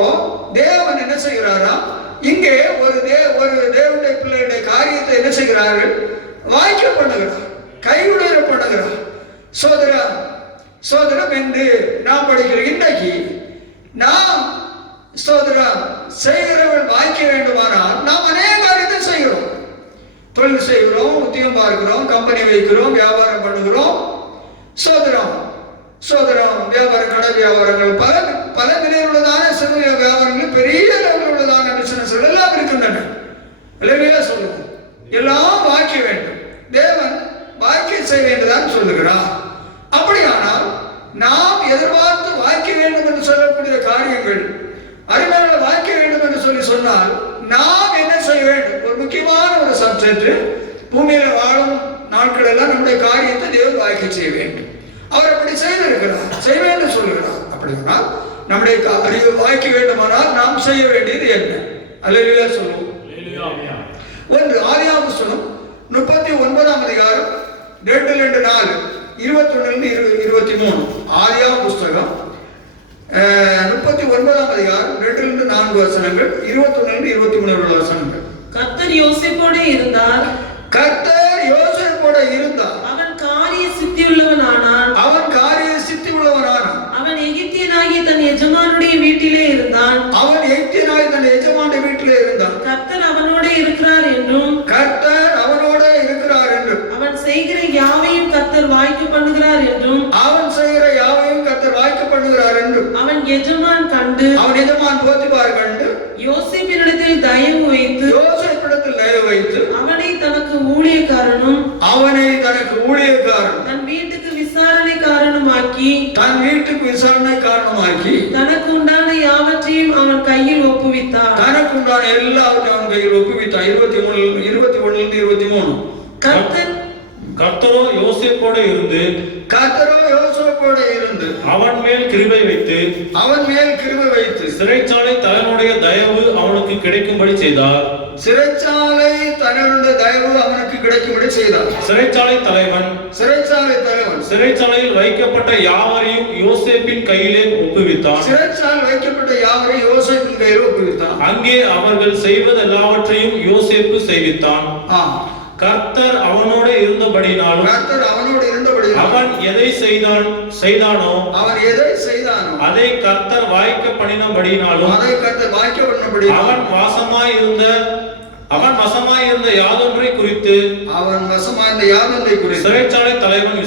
தேவன் என்ன செய்கிறாரா? இங்கே ஒரு தேவனுடைய பிள்ளையுடைய காரியத்தை என்ன செய்கிறார்கள்? வாய்க்க பண்ணுகிறார், கைவிடுற பண்ணுகிறார். சோதரம் என்று நாம் படிக்கிறோம். இன்றைக்கு நாம் செய்கிறவர்கள் வாய்க்க வேண்டுமானால் நாம் அநேக காரியத்தை செய்கிறோம். தொழில் செய்கிறோம், உத்தியம் பார்க்கிறோம், கம்பெனி வைக்கிறோம், வியாபாரம் பண்ணுகிறோம். வியாபாரம், கடை வியாபாரங்கள், பல நிலையில் உள்ளதான சிறு வியாபாரங்கள், பெரிய லெவலில் உள்ளதான பிசினஸ் எல்லாம் இருக்கின்றன. சொல்லுவோம், எல்லாம் வாய்க்க வேண்டும், தேவன் வாய்க்க செய்ய வேண்டுதான் சொல்லுகிறார். அப்படியானால் நாம் எதிர்பார்த்து வாய்க்க வேண்டும் என்று சொல்லக்கூடிய காரியங்கள் அருமையான வாய்க்க வேண்டும் என்று சொன்னால் நாம் என்ன செய்ய வேண்டும்? ஒரு முக்கியமான ஒரு சப்ஜெக்ட், பூமியில வாழும் நாட்கள் எல்லாம் நம்முடைய காரியத்தை தேவன் வாய்க்க செய்ய வேண்டும். அவர் அப்படி செய்திருக்கிறார், செய்ய வேண்டும் சொல்லுகிறார். அப்படினால் நம்முடைய அறிவு வாய்க்க வேண்டுமானால் நாம் செய்ய வேண்டியது என்ன? அல்லேலூயா சொல்லுவோம். ஒன்று ஆதியாகமம் 39ஆம் அதிகாரம் 2-4 21-23. ஆதியாகம புஸ்தகம் 39ஆம் அதிகாரம் 2-4 வசனங்கள், 21-23 வசனங்கள். கர்த்தர் யோசேப்போட இருந்தார். அவன் காரிய சித்தி உள்ளவனானான். அவன் எகிப்தியனாகிய தன் எஜமானுடைய வீட்டிலே இருந்தான். கர்த்தர் அவனோட இருக்கிறார் என்றும் அவன் செய்கிற யாவையும் கர்த்தர் வாய்க்க பண்ணுகிறார் என்றும் அவன் எஜமான் கண்டு போத்திபார் கண்டு யோசேப்பினிடத்தில் தயவு வைத்து அவனை தனக்கு ஊழியக்காரனும் தன் வீட்டுக்கு விசாரணைக்காரனுமாக்கி தனக்கு உண்டான யாவற்றையும் அவன் கையில் ஒப்புவித்தார். 21-23 கர்த்தரோ யோசேப்போட இருந்து அவன் மேல் கிருபை வைத்து சிறைச்சாலை தலைவனுடைய தயவு அவனுக்கு கிடைக்கும்படி செய்தார். சிறைச்சாலை தலைவன் சிறைச்சாலையில் வைக்கப்பட்ட யாவரையும் யோசேப்பின் கையிலே ஒப்புவித்தான். அங்கே அவர்கள் செய்வது எல்லாவற்றையும் யோசேப்பு செய்வித்தான். கர்த்தர் அவனோட இருந்தபடினாலும் அவன் எதை செய்தானோ அதை கர்த்தர் வாய்க்க பண்ணினபடினாலும் அவன் வசமாயிருந்த யாதொன்றை குறித்து சிறைச்சாலை தலைவன்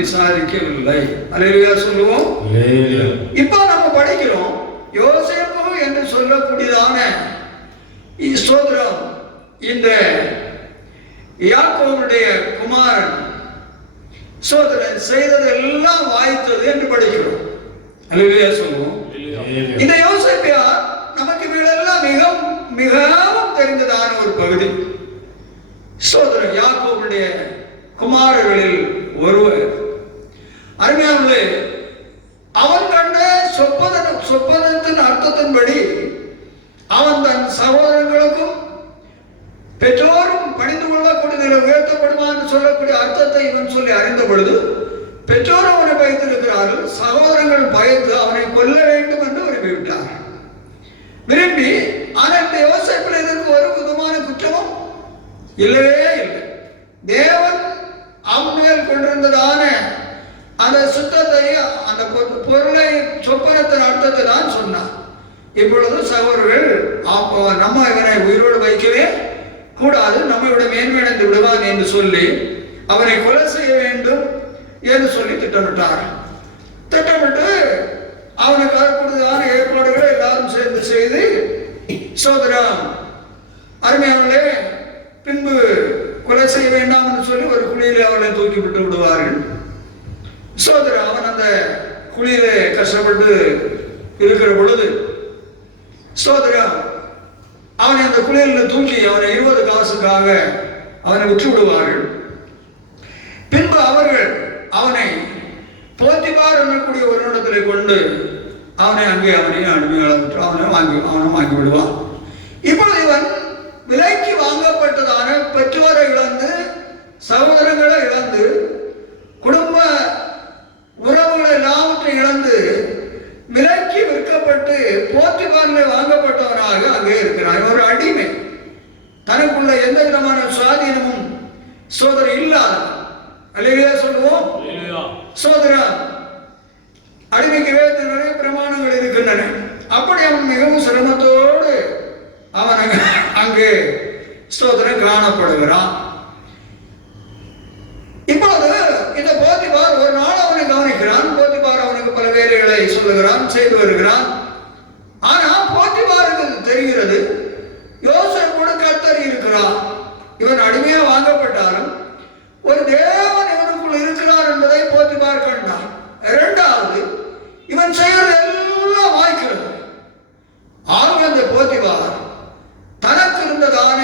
விசாரிக்கவில்லை. அல்லேலூயா சொல்லுவோம். இப்போ நம்ம படிக்கிறோம், யோசேப்பு என்று சொல்லக்கூடியதான ஸ்தோத்திரம் இந்த யாக்கோபுடைய குமாரன் சோதரன் செய்தது எல்லாம் வாய்த்தது என்று படிக்கிறோம். அல்லேலூயா சொல்லுவோம். இந்த யோசேப்பு யார்? நமக்கு வீடெல்லாம் மிகவும் தெரிந்ததான ஒரு பகுதி. சோதரன் யாக்கோபுடைய குமாரர்களில் ஒருவர். அருமையானவர்களே, அவன் கண்ட சொப்பனத்தின் அர்த்தத்தின்படி அவன் தன் சகோதரர்களுக்கும் பெற்றோரும் பணிந்து கொள்ளக்கூடிய உயர்த்தப்படுவான் சொல்லக்கூடிய அர்த்தத்தை இவன் சொல்லி அறிந்த பொழுது பெற்றோர் அவனை பயத்திருக்கிறார்கள். சகோதரங்கள் பயந்து அவனை கொல்ல வேண்டும் என்று விரும்பிவிட்டார்கள். விரும்பி ஆனால் யோசேப்பில் இதற்கு ஒரு விதமான குற்றமும் இல்லவே இல்லை. தேவன் அவன் மேல் கொண்டிருந்ததான அந்த சுத்தத்தை, அந்த பொருளை, சொப்பனத்தின் அர்த்தத்தை தான் சொன்னான். இப்பொழுது சகோதரர்கள் நம்ம இவனை உயிரோடு வைக்கவே கூடாது, நம்மையோட மேன்மையடைந்து விடுவான் என்று சொல்லி அவனை கொலை செய்ய வேண்டும் என்று சொல்லி திட்டமிட்டார். திட்டமிட்டு அவனுக்கு வரக்கூடியதான ஏற்பாடுகளை எல்லாரும் சேர்ந்து செய்து, சோதரம் அருமையானே பின்பு கொலை செய்ய வேண்டாம் என்று சொல்லி ஒரு குழியிலே அவனை தூக்கி விட்டு விடுவார்கள். சோதரன் அவன் அந்த குழியிலே கஷ்டப்பட்டு இருக்கிற பொழுது சோதரன் அவனை அந்த குளிரில் தூக்கி அவனை 20 காசுக்காக அவனை விட்டு விடுவார்கள். பின்பு அவர்கள் அவனை போத்திபார் என்னக்கூடிய ஒரு இடத்திலே கொண்டு அவனை அடிமையாள விட்டு அவனை வாங்கி விடுவான். இப்பொழுது இவன் விலைக்கு வாங்கப்பட்டதான பெற்றோரை இழந்து, சகோதரங்களை இழந்து, குடும்ப உறவுகளை எல்லாவற்றையும் இழந்து விலைக்கு விற்கப்பட்டு போத்திபாரில் வாங்கப்பட்டவனாக அங்கே இருக்கிறான். ஒரு அடிமை, தனக்குள்ள எந்த விதமான சுவாதீனமும் சோதரன் இல்லாத, அல்லையா சொல்லுவோம். சோதரன் அடிமைக்கு நிறைய பிரமாணங்கள் இருக்கின்றன. அப்படி அவன் மிகவும் சிரமத்தோடு அவன் அங்கே சோதரன் காணப்படுகிறான். இப்பொழுது இந்த போத்திபார் ஒரு நாள் அவனை கவனிக்கிறான். போத்திபார் அவனுக்கு பல வேலைகளை சொல்லுகிறான், செய்து வருகிறான். ஆனா போத்திபாருக்கு தெரிகிறது யோசேப்போடு கர்த்தர் இருக்கிறான். இவன் அடிமையா வாங்கப்பட்டாலும் ஒரு தேவன் இவனுக்குள் இருக்கிறார் என்பதை போத்திபார் கண்டான். இரண்டாவது, இவன் செய்வது எல்லாம் வாய்க்கிறது. ஆக அந்த போத்திபார் தனக்கு இருந்ததான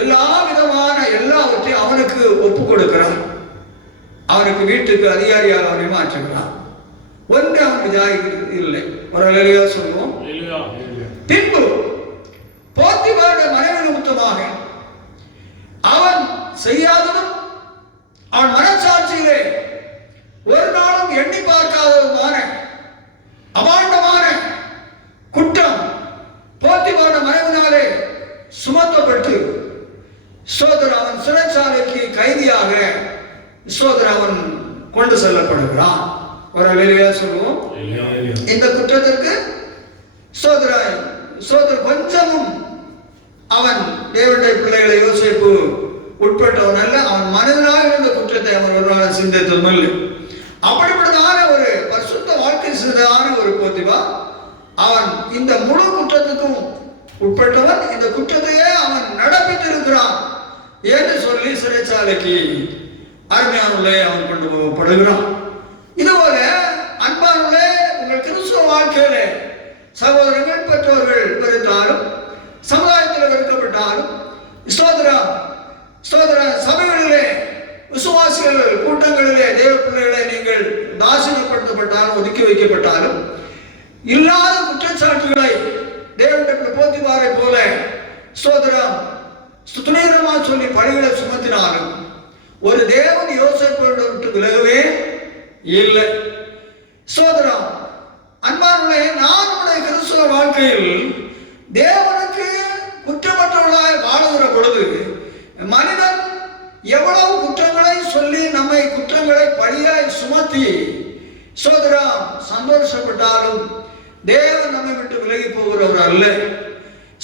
எல்லா விதமான எல்லாவற்றையும் அவனுக்கு ஒப்பு கொடுக்கிறான். அவனுக்கு வீட்டுக்கு அதிகாரியாக அவனை மாற்றுகிறான். ஒன்று அவனுக்கு ஜாகிரதை இல்லை. ஒரு அலையா சொல்லுவோம். பின்பு போத்திபாருடைய மனைவி நிமித்தமாக அவன் செய்யாததும் அவன் மனச்சாட்சியிலே ஒரு நாளும் எண்ணி பார்க்காததுமான அபாண்டமான குற்றம் போத்திபாருடைய மனைவினாலே சுமத்தப்பட்டு சோதரன் அவன் சிறைச்சாலைக்கு கைதியாக சோதரன் அவன் கொண்டு செல்லப்படுகிறான். ஒரு அலையா சொல்லுவோம். இந்த குற்றத்திற்கு சோதரன் கொஞ்சமும் அவன் தேவனுடைய பிள்ளைகளை யோசிப்பு உட்பட்டவன் அல்ல. அவன் மனிதனாக இருந்த குற்றத்தை அவன் ஒரு நாள் சிந்தித்ததும் இல்லை. அப்படிப்பட்டதான ஒரு பரிசுத்த வாழ்க்கை செய்ததான ஒரு போத்திபா அவன் இந்த முழு குற்றத்துக்கும் உட்பட்டவன். இந்த குற்றத்தையே அவன் நடப்பித்திருக்கிறான் என்று சொல்லி சிறைச்சாலைக்கு அருமையானே அவன் கொண்டு போகப்படுகிறான். இதுபோல அன்பானே உங்கள் கிறிஸ்துவ வாழ்க்கையில சகோதரர்கள் பெற்றோர்கள் வெறுத்தாலும், சமுதாயத்தில் வெறுக்கப்பட்டாலும், சபைகளிலே விசுவாசிகள் கூட்டங்களிலே தேவ பிள்ளைகளை நீங்கள் தாசினப்படுத்தப்பட்டாலும், ஒதுக்கி வைக்கப்பட்டாலும், இல்லாத குற்றச்சாட்டுகளை தேவனுடைய போத்திபாரை போல துணிகரமா சொல்லி பணிகளை சுமத்தினாலும் ஒரு தேவன் யோசேப்போடு விட்டு விலகவே இல்லை. சோதரம் அன்பானே, நான் உடைய கிறிஸ்துவ வாழ்க்கையில் தேவனுக்கு குற்றமற்றவர்களாய் வாழுகிற பொழுது மனிதன் எவ்வளவு குற்றங்களை சொல்லி நம்மை குற்றங்களை பழியாய் சுமத்தி சோதரம் சந்தோஷப்பட்டாலும் தேவன் நம்மை விட்டு விலகி போகிறவர் அல்ல.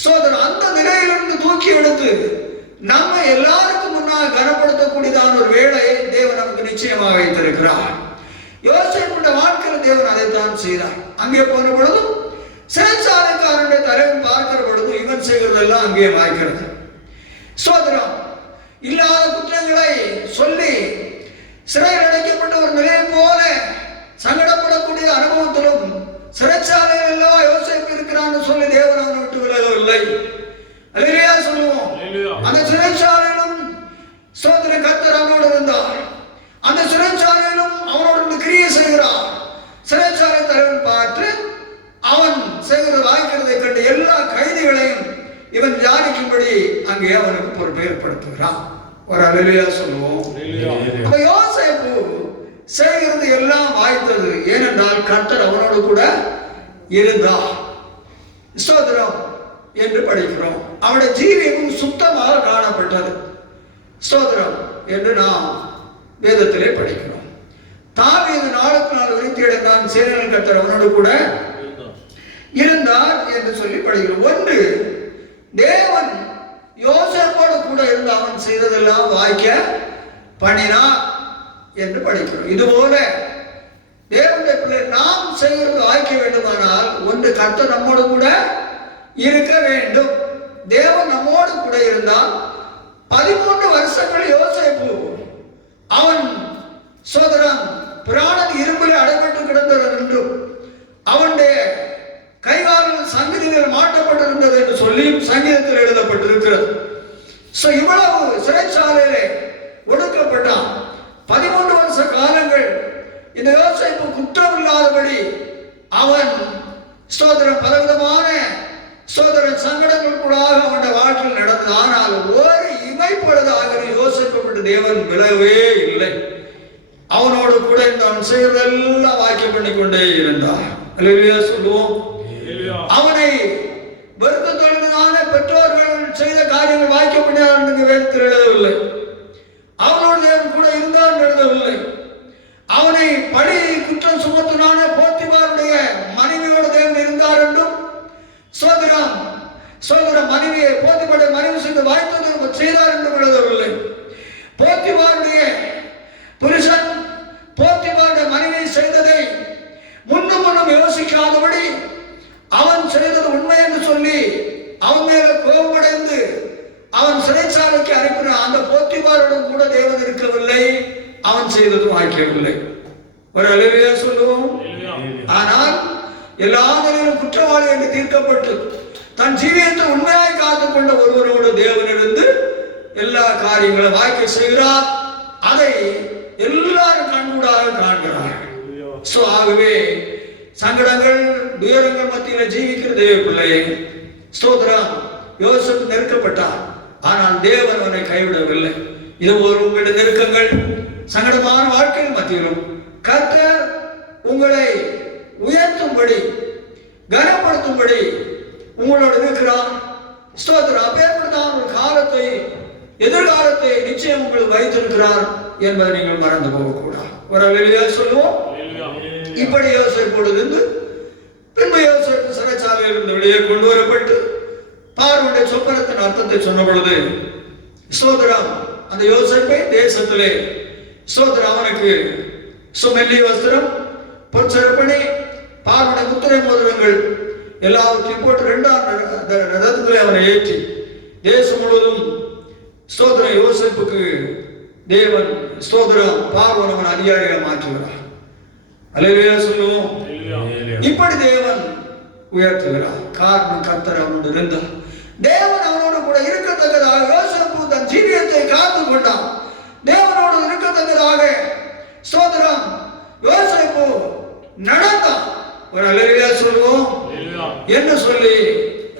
சோதரன் அந்த நிலையிலிருந்து தூக்கி எடுத்து நம்மை எல்லாருக்கும் முன்னால் கனப்படுத்தக்கூடியதான ஒரு வேலையை தேவன் நமக்கு நிச்சயமாக வைத்திருக்கிறார். யோசேப்புடைய வாழ்க்கையில் தேவன் அதைத்தான் செய்தார். அங்கே போன பொழுதும் சிறைச்சாலைக்காரனுடைய தலைவன் பார்க்கிற பொழுது இவன் செய்கிறதெல்லாம் அங்கே வாய்க்கிறது. சோதரம் இல்லாத குற்றங்களை சொல்லி சிறையில் அடைக்கப்பட்ட ஒரு நிலையை போல சங்கடப்படக்கூடிய அனுபவத்திலும் சிறைச்சாலையில் எல்லாம் யோசேப்பு இருக்கிறான்னு சொல்லி தேவன் அவனை விட்டு விலகவில்லை. அல்லேலூயா சொல்லுவோம். அந்த சிறைச்சாலையிலும் சோதரன் கர்த்தர் அவனோடு இருந்தார். அந்த சிறைச்சாலையிலும் அவனோடு கிரியை செய்கிறார். சிறைச்சாலை தலைவன் பார்த்து அவன் செய்கிறது வாய்க்கிறதை கண்டு எல்லா கைதிகளையும் இவன் தியானிக்கும்படி அங்கே அவனுக்கு பொறுப்பை ஏற்படுத்துகிறான். ஒரு அல்லேலூயா சொல்லுவோம். அப்ப யோசேப்பு செய்கிறது எல்லாம் வாய்த்தது. ஏனென்றால் கர்த்தர் அவனோடு கூட இருந்தார். ஸ்தோத்திரம் என்று படிக்கிறோம். அவனுடைய ஜீவியமும் சுத்தமாக காணப்பட்டது. ஸ்தோத்திரம் என்று நாம் வேதத்திலே படிக்கிறோம். தாவீது நாளுக்கு நாள் விருத்தி அடைந்தான், சேனைகளின் கர்த்தர் அவனோடு கூட இருந்தார் என்று சொல்லி படிக்கிறோம். ஒன்று, தேவன் யோசேப்போடு கூட இருந்து அவன் செய்ததெல்லாம் வாய்க்க பண்ணினார் என்று படிக்கிறோம். இதுபோல தேவனுடைய பிள்ளை நாம் செய்கிறது வாய்க்க வேண்டுமானால் ஒன்று, கர்த்தர் நம்மோடு கூட இருக்க வேண்டும். தேவன் நம்மோடு கூட இருந்தால் 13 வருஷங்கள் யோசேப்பு அவன் சோதரன் பிராணன் இரும்பில் அடைபட்டு கிடந்தது என்றும் அவனுடைய கைகால்கள் சங்கிலிகள் மாட்டப்பட்டிருந்தது என்று சொல்லி சங்கீதத்தில் எழுதப்பட்டிருக்கிறது. இவ்வளவு சிறைச்சாலையிலே ஒடுக்கப்பட்டான். 13 வருஷ காலங்கள் இந்த யோசேப்பு குற்றம் இல்லாதபடி அவன் ஸ்தோத்திரம் பலவிதமான ஸ்தோத்திரம் சங்கடங்களுக்குள்ளாக அவனுடைய வாழ்க்கையில் நடந்தது. ஆனால் ஒரு இமைப்பொழுதாக யோசேப்பை விட்டு தேவன் விலகவே இல்லை. அவனோடு கூட இந்த அவன் செய்வதெல்லாம் வாக்கியம் பண்ணி கொண்டே இருந்தார். அல்லேலூயா சொல்லுவோம். அவனை வெறுத்து தொழுதான பெற்றோர்கள் செய்த காரியங்கள் வாக்கியம் பண்ணி வேதத்தில் எழுதவில்லை. அவனோடு தேவன் கூட இருந்தார் எழுதவில்லை. அவனை பழி குற்றம் சுமத்தினான போத்திபாருடைய மனைவியோடு தேவன் இருந்தார் என்றும் சோதரம் மனைவியை போத்திபாருடைய மனைவி செய்து வாய்த்தது செய்தார் என்றும் எழுதவில்லை. போத்திபாருடைய புருஷன் போத்திபாருடைய மனைவி செய்ததை முன்னும் யோசிக்காதபடி அவன் செய்தது உண்மை என்று சொல்லி அவன் மேல கோபமடைந்து அவன் சிறைச்சாலைக்கு அனுப்பினான். அந்த போத்திபாருடன் கூட தேவன் இருக்கவில்லை, அவன் செய்ததும் வாய்க்கவில்லை. ஒரு அல்லேலூயா சொல்லுவோம். ஆனால் எல்லா நிலையிலும் குற்றவாளி என்று தீர்க்கப்பட்டு தன் ஜீவியத்தை உண்மையாய் காத்துக் கொண்ட ஒருவரோடு தேவனிருந்து எல்லா காரியங்களும் வாய்க்க செய்கிறார். அதை எல்லாரும் கண்கூடாக காண்கிறார்கள். ஆகவே சங்கடங்கள் துயரங்கள் மத்தியில் ஜீவிக்கிற தேவ பிள்ளையே ஸ்தோத்திரம். யோசேப்பு நெருக்கப்பட்டார், ஆனால் தேவன் அவனை கைவிடவில்லை. இது ஒரு உங்களுடைய நெருக்கங்கள் சங்கடமான வாழ்க்கையின் மத்தியிலும் கர்த்தர் உங்களை உயர்த்தும்படி கனப்படுத்தும்படி உங்களோடு இருக்கிறார். ஸ்தோத்திரம். அப்பேற்பட்டான் ஒரு காலத்தை எதிர்காலத்தை நிச்சயம் உங்களுக்கு வைத்திருக்கிறார் என்பதை நீங்கள் மறந்து போகக்கூடாது. ஒரு அல்லேலூயா சொல்லுவோம். இப்படி யோசேப்போடு பின்பு யோசேப்பு சிறைச்சாலையில் இருந்து வெளியே கொண்டு வரப்பட்டு பார்வனுடைய சொப்பனத்தின் அர்த்தத்தை சொன்ன பொழுது ஸ்தோத்திரம் அந்த யோசேப்பை தேசத்திலே ஸ்தோத்திரம் அவனுக்கு மெல்லிய வஸ்திரம் பொற்சரப்பணி பார்வனுடைய முத்திரை மோதிரங்கள் எல்லாவற்றையும் போட்டு 2ஆம் ரதத்திலே அவனை ஏற்றி தேசம் முழுவதும் ஸ்தோத்திரம் யோசேப்புக்கு தேவன் ஸ்தோத்திரம் பார்வன் அவன் அதிகாரிகளை மாற்றுகிறார். அல்லேலூயா சொல்லுவோம். இப்படி தேவன் உயர்த்துகிறார். காரணம் கர்த்தர் அவனோடு இருந்தார். தேவன் அவனோடு கூட இருக்கத்தக்கதாக யோசேப்பு தன் ஜீவியத்தை காத்துக் கொண்டான். தேவனோடு இருக்கத்தக்கதாக ஸ்தோத்திரம் யோசேப்பு நடந்தான். ஒரு அல்லேலூயா சொல்லுவோம் என்று சொல்லி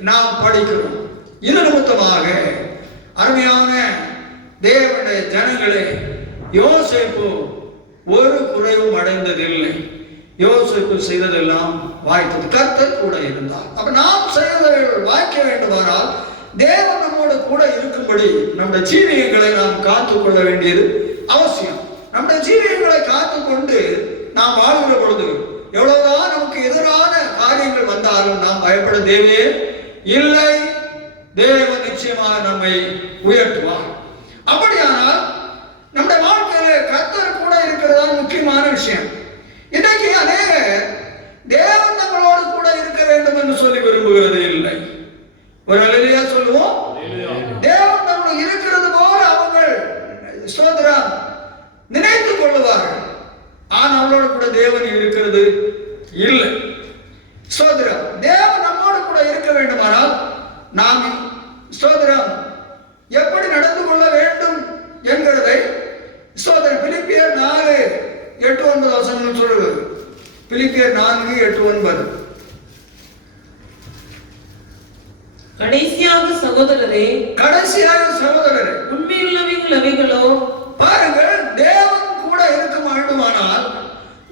நாம் படிக்கிறோம். இது நிமித்தமாக அருமையான தேவனுடைய ஜனங்களே, யோசேப்பு ஒரு குறைவும் அடைந்ததில்லை. யோசேப்பு செய்ததெல்லாம் வாய்த்தது. கர்த்தர் கூட இருந்தார். அப்ப நாம் செய்வதை வாய்க்க வேண்டுமானால் தேவன் நம்மோடு கூட இருக்கும்படி நம்முடைய ஜீவியங்களை நாம் காத்துக்கொள்ள வேண்டியது அவசியம். நம்முடைய ஜீவியங்களை காத்துக்கொண்டு நாம் வாழ்கிற பொழுது எவ்வளவுதான் நமக்கு எதிரான காரியங்கள் வந்தாலும் நாம் பயப்பட தேவையே இல்லை. தேவன் நிச்சயமாக நம்மை உயர்த்துவார். அப்படியானால் நம்முடைய வாழ்க்கையில கர்த்தர் கூட இருக்கிறதா முக்கியமான விஷயம். இன்னைக்கு அநேக தேவன் நம்மளோடு கூட இருக்க வேண்டும் என்று சொல்லி விரும்புகிறது இல்லை. ஒரு அல்லேலூயா சொல்லுவோம். தேவன் நம்மளோட இருக்கிறது போல அவங்க ஸ்தோத்திரம் நினைத்துக் கொள்ளுவார்கள். ஆனால் அவளோடு கூட தேவன் இருக்கிறது இல்லை. ஸ்தோத்திரம். தேவன் நம்மோடு கூட இருக்க வேண்டுமானால் நாம் ஸ்தோத்திரம் எப்படி நடந்து கொள்ள வேண்டும் என்கிறதை ஸ்தோத்திரம் பிலிப்பியர் 4:8-9 வசனங்கள் சொல்லுவது. பிலிப்பியர் 4:8-9. கடைசியாக சகோதரரே, கடைசியாக சகோதரரே, உண்மையுள்ளவைகள் அவைகளோ. பாருங்கள், தேவன் கூட இருக்க வேண்டுமானால்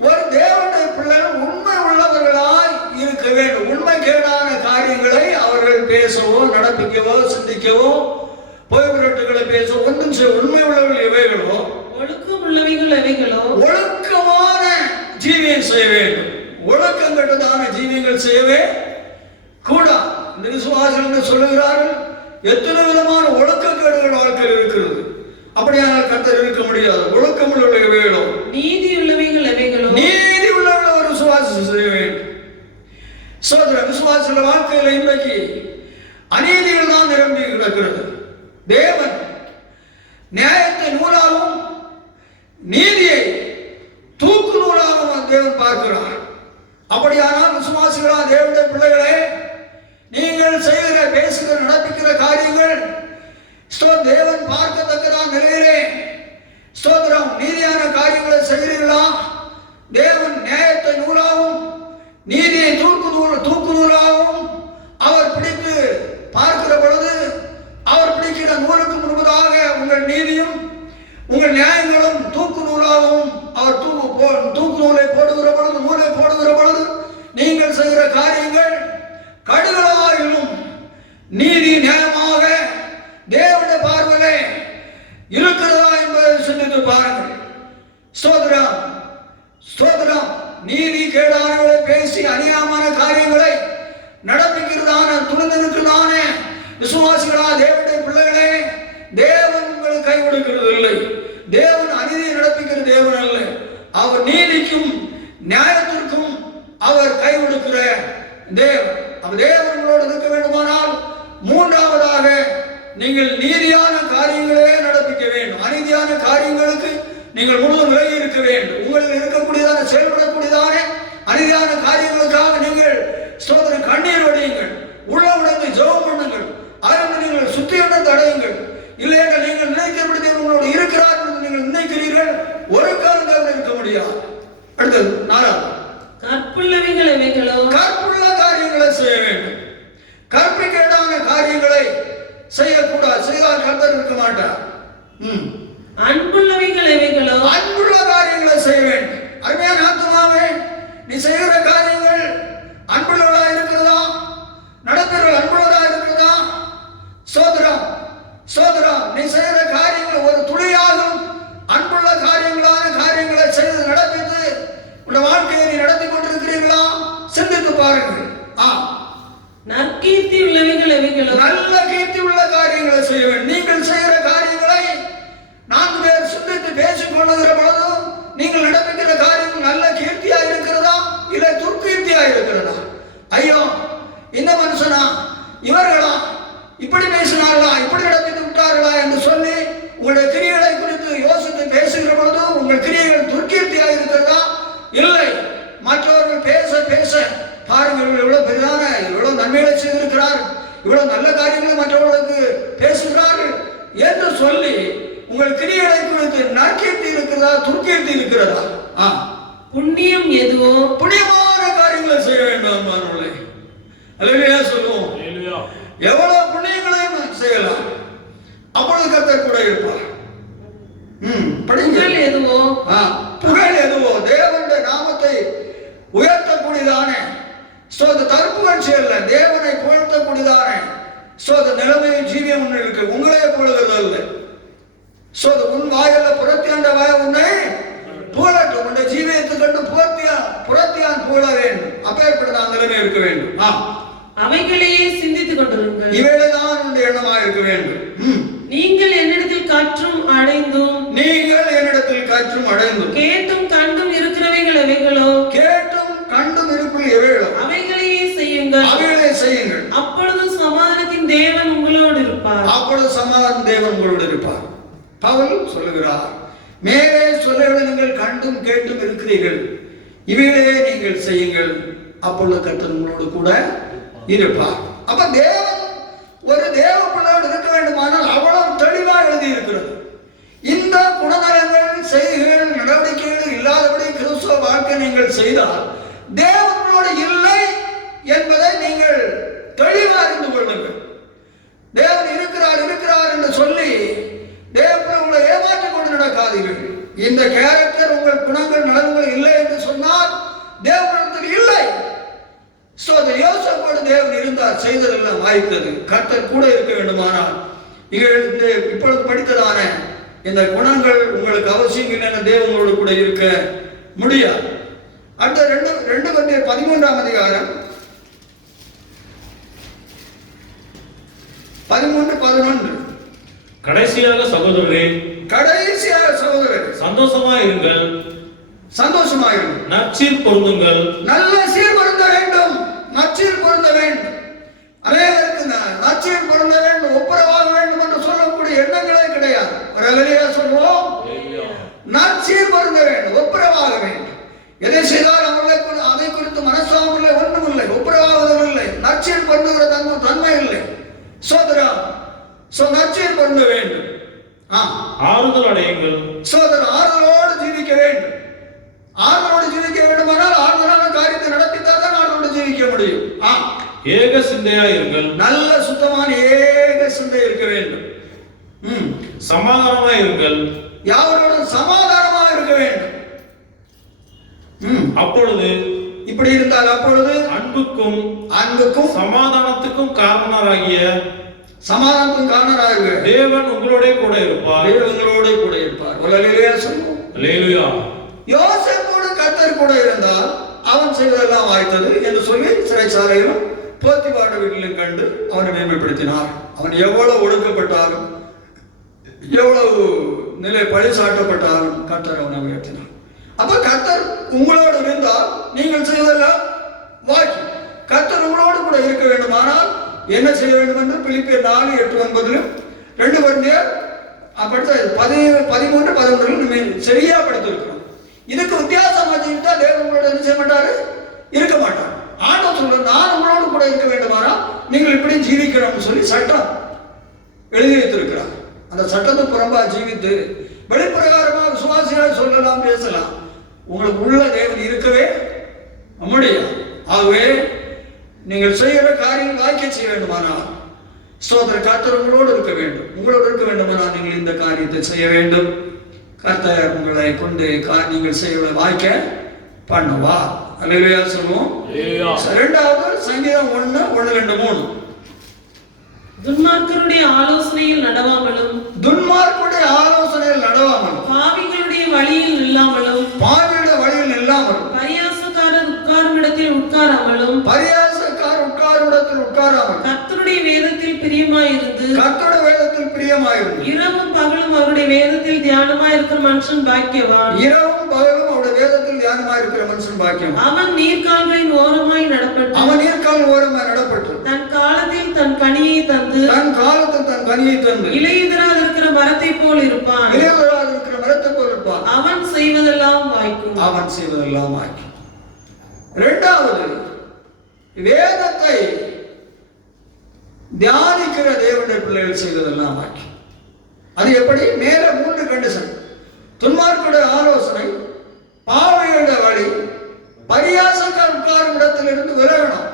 ஒரு தேவனுடைய பிள்ளைகள் உண்மை உள்ளவர்களாய் இருக்க வேண்டும். உண்மைக்கேடான காரியங்களை அவர்கள் பேசவோ நடப்பிக்கவோ சிந்திக்கவோ பொய் புரட்டுகளை பேச ஒன்றும் உண்மை உள்ளவர்கள் எவைகளோ, ஒழுக்கம் உள்ளவைகள் அவைகளோ. ஒழுக்கமான ஜீவியம் செய்ய வேண்டும். ஒழுக்கம் கட்டதான ஜீவியங்கள் செய்யவே கூடா. இந்த விசுவாசங்கள் சொல்லுகிறார்கள், எத்தனை விதமான ஒழுக்கக்கேடுகள் வாழ்க்கையில் இருக்கிறது. அப்படியானால் கர்த்தர் இருக்க முடியாது. ஒழுக்கம் உள்ளவர்கள் எவைகளோ, நீதி உள்ளவைகள் அவைகளோ. நீதி உள்ளவர்கள் ஒரு விசுவாசம் செய்ய வேண்டும். சோதர விசுவாச வாழ்க்கையில் இன்றைக்கு அநீதிகள் தான் நிரம்பி கிடக்கிறது. தேவன் நியாயத்தை நூலாகவும் நீதியை தூக்கு நூலாகவும் தேவன் பார்க்கிறார். அப்படியானால் விசுவாசிகளா தேவனுடைய பிள்ளைகளே, நீங்கள் செய்கிற பேசுகிற நடப்பிக்கிற காரியங்கள் தேவன் பார்க்கத்தக்கதான் நிலையிலே ஸ்தோத்திரம் நீதியான காரியங்களை செய்கிறீர்களா? தேவன் நியாயத்தை நூலாகவும் நீதியை தூக்கு நூலாகவும் அவர் பிடித்து பார்க்கிற பொழுது, அவர் பிடிக்கிற நூலுக்கு முன்பதாக உங்கள் நீதியும் உங்கள் நியாயங்களும் தூக்கு நூலாகவும் அவர் தூக்கு நூலை போடுகிற பொழுது, நூலை போடுகிற பொழுது நீங்கள் செய்கிற காரியங்கள் கடுகளவாயிலும் நீதி நியாயமாக தேவனுடைய பார்வையிலே இருக்கிறதா என்பதை சிந்தித்து பாருங்கள். ஸ்தோத்திரம் ஸ்தோத்திரம். நீதி கேடானவர்களை பேசி அநியாயமான காரியங்களை நடப்பிக்கிறதான துணிந்திருக்கிறதான விசுவாசிகளா தேவனுடைய பிள்ளைகளே, தேவன் உங்களை கைவிடுகிறது இல்லை. தேவன் அநீதியை நடப்பிக்கிற தேவன் அல்ல. அவர் நீதிக்கும் நியாயத்திற்கும் அவர் கைவிடுக்கிற தேவன். அவர் தேவனோடு இருக்க வேண்டுமானால் மூன்றாவதாக நீங்கள் நீதியான காரியங்களே நடப்பிக்க வேண்டும். அநீதியான காரியங்களுக்கு நீங்கள் முழுவதும் விலகி இருக்க வேண்டும். உங்களுக்கு இருக்கக்கூடியதான செயல்படக்கூடியதான அநீதியான காரியங்களுக்காக நீங்கள் ஸ்தோத்திரம் கண்ணீர் வடியுங்கள், உள்ள உடைந்து ஜெபம் பண்ணுங்கள், அதில் நீங்கள் சுத்தியெண்ணத்தை அடையுங்கள். இல்லையென்றால் நீங்கள் நினைக்கிறபடி உங்களோடு இருக்கிறார் என்று நீங்கள் நினைக்கிறீர்கள், ஒரு காலம் தேவன் இருக்க முடியாது. அடுத்தது நாலாவது, கற்புள்ளவைகள் அவைகளோ. கற்புள்ள காரியங்களை செய்ய வேண்டும். கற்பிக்கேடான காரியங்களை செய்யக்கூடாது. செய்தால் கர்த்தர் இருக்க மாட்டார். அன்புள்ளவைகள் அவைகளோ. அன்புள்ள காரியங்களை செய்ய வேண்டும். அருமையான ஆத்துமாவே, நீ செய்கிற காரியங்கள் அன்புள்ளதா இருக்கிறதா? நடத்துகிற அன்புள்ளதா இருக்கிறதா? சோதரம் சோதரம். நீ செய்கிற காரியங்கள் ஒரு துளியாகும் அன்புள்ள காரியங்களான காரியங்களை செய்து நடப்பித்து உன் வாழ்க்கையை நீ நடத்தி கொண்டிருக்கிறீர்களா? சிந்தித்து பாருங்கள். நற்கீர்த்தி உள்ளவைகள் அவைகளோ. நல்ல கீர்த்தி உள்ள காரியங்களை செய்ய வேண்டும். நீங்கள் செய்கிற காரியங்களை 4 பேர் சிந்தித்து பேசிக் கொள்ளுகிற பொழுது நீங்கள் நடப்பிக்கிற காரியம் நல்ல கீர்த்தியா இருக்கிறதா இல்லை துர்க்கீர்த்தியா இருக்கிறதா? ஐயோ, இந்த மனுஷனா, இவர்களா இப்படி பேசினார்களா, இப்படி நடப்பித்து விட்டார்களா என்று சொல்லி உங்களுடைய கிரியைகளை குறித்து யோசித்து பேசுகிற பொழுது உங்கள் கிரியைகள் துர்க்கீர்த்தியா இருக்கிறதா? இல்லை. மற்றவர்கள் பேச பேச பாருங்கள், இவ்வளவு பெரிதான இவ்வளவு நன்மைகளை செய்திருக்கிறார், இவ்வளவு நல்ல காரியங்களை மற்றவர்களுக்கு பேசுகிறார்கள் என்று சொல்லி உங்கள் கிரியைகளை குறித்து நற்கீர்த்தி இருக்கிறதா துர்க்கீர்த்தி இருக்கிறதா? புண்ணியம் எதுவோ புண்ணியமான காரியங்களை செய்ய வேண்டும். அல்லேலூயா சொல்லுவோம். எவ்வளவு புண்ணியங்களையும் செய்யலாம், அப்பொழுது கர்த்தர் கூட இருப்பார். புகழ் எதுவோ புகழ் எதுவோ தேவனுடைய நாமத்தை உயர்த்தக்கூடியதான தற்புகழ்ச்சி அல்ல, தேவனை புகழ்த்தக்கூடியதான நிலைமையும் ஜீவியம் ஒன்று இருக்கு. உங்களே புகழ்கிறது அல்ல. உன் வாயில புறத்தியாண்ட வாய உன்னை புகழட்டும். உன்னுடைய ஜீவியத்தை கண்டு புறத்தியான் புகழ வேண்டும். அப்பேற்பட்ட நிலைமை இருக்க வேண்டும். அவைகளையே சிந்தித்துக் கொண்டிருங்கள். இவைதான் உன்னுடைய எண்ணமாக இருக்க வேண்டும். நீங்கள் என்னிடத்தில் கற்றும் அடைந்தும். நீங்கள் என்னிடத்தில் கற்றும் அடைந்தும். கேட்டும் கண்டும் இருக்கிறவைகள் எவைகளோ. கேட்டும் கண்டும் இருப்பில் எவைகளோ அவைகளையே செய்யுங்கள். அவைகளை செய்யுங்கள். அப்பொழுது சமாதானத்தின் தேவன் உங்களோடு இருப்பார். அப்பொழுது சமாதான தேவன் உங்களோடு இருப்பார். பவுல் சொல்லுகிறார், மேலே சொல்ல நீங்கள் கண்டும் கேட்டும் இருக்கிறீர்கள், இவைகளே நீங்கள் செய்யுங்கள், அப்பொழுது கர்த்தர் உங்களோடு கூட இருப்பார். அப்ப தேவன் ஒரு தேவ பிள்ளையோடு இருக்க வேண்டுமானால் அவ்வளவு தெளிவாக எழுதி இருக்கிறது. இந்த குணநலங்கள் செய்கைகள் நடவடிக்கைகள் இல்லாதபடி கிறிஸ்துவ வாழ்க்கை நீங்கள் செய்தால் தேவனோடு இல்லை என்பதை நீங்கள் தெளிவாக அறிந்து கொள்ளுங்கள். சொல்லாதீர்கள். இந்த கேரக்டர் உங்கள் குணங்கள் நலன்கள் இல்லை என்று சொன்னால் தேவனிடத்தில் இல்லை. யோசேப்போடு தேவன் இருந்தார், செய்ததெல்லாம் வாய்த்தது. கர்த்தர் கூட இருக்க வேண்டுமானால் இப்பொழுது படித்ததான இந்த குணங்கள் உங்களுக்கு அவசியம் இல்லைன்னா தேவனோடு கூட இருக்க முடியாது. அடுத்த 2 கொரிந்தியர் 13ஆம் அதிகாரம் 13-11. கடைசியாக சகோதரரே சந்தோஷமாயிருங்கள், நற்சீர் பொருந்துங்கள். நல்ல சீர் பொருந்த வேண்டும், நற்சீர் பொருந்த வேண்டும். அநேகருக்கு நற்சீர் பொருந்த வேண்டும், ஒப்புரவாக வேண்டும் என்று சொல்லக்கூடிய எண்ணங்களே கிடையாது. சொல்வோம், நற்சீர் பொருந்த வேண்டும், ஒப்புரவாக வேண்டும். எதை செய்தால் அவர்களுக்கு அதை குறித்து மனசாபம் இல்லை, ஒன்றும் இல்லை, ஒப்புரவாகுதல் இல்லை, நற்சீர் பொருந்துகிற தன்மை இல்லை. சோதரா நற்சீர் பொருந்த வேண்டும். ஆறுதல் அடையுங்கள். சோதரா ஆறுதலோடு ஜீவிக்க வேண்டும். ஆறுதலோடு ஜீவிக்க வேண்டுமானால் ஆறுதலான காரியத்தை நடத்தித்தான் தான் ஆறுதலோடு ஜீவிக்க முடியும். ஏக சிந்தையா இருங்கள். நல்ல சுத்தமான ஏக சிந்தை இருக்க வேண்டும். சமாதானமா இருங்கள். யாவரோடும் சமாதானமா இருக்க வேண்டும். அப்பொழுது இப்படி இருந்தால் அப்பொழுது அன்புக்கும் சமாதானத்துக்கும் காரணராகிய தேவன் உங்களோட கூட இருப்பார். அல்லேலூயா சொல்லுவோம். அல்லேலூயா. யோசேப்போடு கர்த்தர் கூட இருந்தால் அவன் செய்வதெல்லாம் வாய்த்தது என்று சொல்லி சிறைச்சாலையிலும் போத்திபார் வீட்டிலும் கண்டு அவனை மேன்மைப்படுத்தினார். அவன் எவ்வளவு ஒடுக்கப்பட்டாலும் எவ்வளவு நிலை பழி சாட்டப்பட்டாலும் கர்த்தர் அவனை உயர்த்தினார். அப்ப கர்த்தர் உங்களோடு இருந்தால் நீங்கள் செய்வதெல்லாம் வாய்க்கு. கர்த்தர் உங்களோடு கூட இருக்க வேண்டுமானால் என்ன செய்ய வேண்டும் என்று பிலிப்பியர் 4:8-9 2 கொரிந்தியர் 13-11 சரியா படித்திருக்கிறோம். இதுக்கு வித்தியாசமா ஜீவித்தா தேவன் உங்களோட என்ன செய்ய மாட்டாரு, இருக்க மாட்டார். ஆண்டவர் சொல்ற, நான் உங்களோடு கூட இருக்க வேண்டுமானால் நீங்கள் இப்படி ஜீவிக்கணும்னு சொல்லி சட்டம் எழுதி வைத்திருக்கிறார். அந்த சட்டத்துக்கு புறம்பா ஜீவித்து வெளிப்பிரகாரமாக விசுவாசியாக சொல்லலாம், பேசலாம், உங்களுக்கு உள்ள தேவன் இருக்கவே முடியாது. ஆகவே நீங்கள் செய்கிற காரியம் வாக்கிய செய்ய வேண்டுமானால் ஸ்தோத்திர கர்த்தர் உங்களோடு இருக்க வேண்டும். உங்களோடு இருக்க வேண்டுமானால் நீங்கள் இந்த காரியத்தை செய்ய வேண்டும். கர்த்தர் உங்களை கொண்டு நீங்கள் செய்ய வாய்க்க பண்ணுவா. அல்லேலூயா சொல்லுவோம். இரண்டாவது சங்கீதம் 1:1-3. துன்மார்க்கருடைய ஆலோசனையில் நடவாமலும் பாவிகளுடைய வழியில் நில்லாமலும் பரியாசக்காரர் உட்காரும் இடத்தில் உட்காராமலும் கர்த்தருடைய வேதத்தில் பிரியமாயிருந்து இரவும் பகலும் அவருடைய வேதத்தில் தியானமாயிருக்கிற மனுஷன் பாக்கியவான். அவன் நீர்க்கால்களின் ஓரமாய் நடப்பட்டு தன் காலத்தில் தன் கனியை தந்து இலையுதிராதிருக்கிற மரத்தை போல் இருப்பான். அவன் செய்வதெல்லாம் வாய்க்கும். இரண்டாவது, வேதத்தை தியானிக்கிற தேவனுடைய பிள்ளைகள் செய்வதெல்லாம் வாய்க்கும். அது எப்படி? மேல 3 கண்டிஷன். துன்மார்க்குடைய ஆலோசனை, பாவிகளுடைய வழி, பரியாசக்கார் உட்காரும் இடத்திலிருந்து விலகணும்.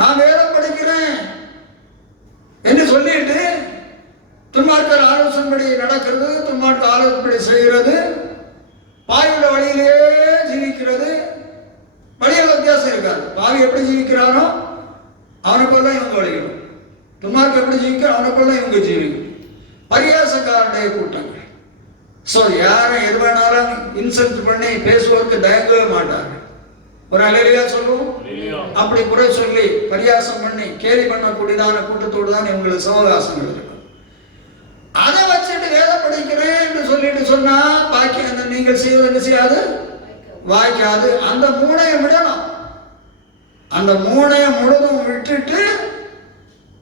நான் வேதம் படிக்கிறேன் என்று சொல்லிட்டு துன்மார்க்கர் ஆலோசனைப்படி நடக்கிறது, துன்மார்க்க ஆலோசனைப்படி செய்கிறது, பாவியோட வழியிலே ஜீவிக்கிறது. வழியில் வித்தியாசம் இருக்காது. பாவி எப்படி ஜீவிக்கிறானோ அவனை போல இவங்க வழிகளும், துன்மார்க்க எப்படி ஜீவிக்கிறான் அவனை போல இவங்க ஜீவிக்கும். பரியாசக்காரனுடைய கூட்டங்கள். யாரை எது வேணாலும் இன்சல்ட் பண்ணி பேசுவதற்கு தயங்கவே மாட்டார்கள். ஒரு அல்லேலூயா சொல்லுவோம். அப்படி குறை சொல்லி பரியாசம் பண்ணி கேலி பண்ணக்கூடியதான கூட்டத்தோடு தான் இவங்களுக்கு சவகாசங்கள் இருக்கும். அதை வச்சுட்டு வேதம் படிக்கிறேன் என்று சொல்லிட்டு சொன்னா பாக்கி அந்த நீங்கள் செய்வது என்ன செய்யாது, வாய்க்காது. அந்த 3ஐயும் விடணும். அந்த 3ஐயும் முழுதும் விட்டுட்டு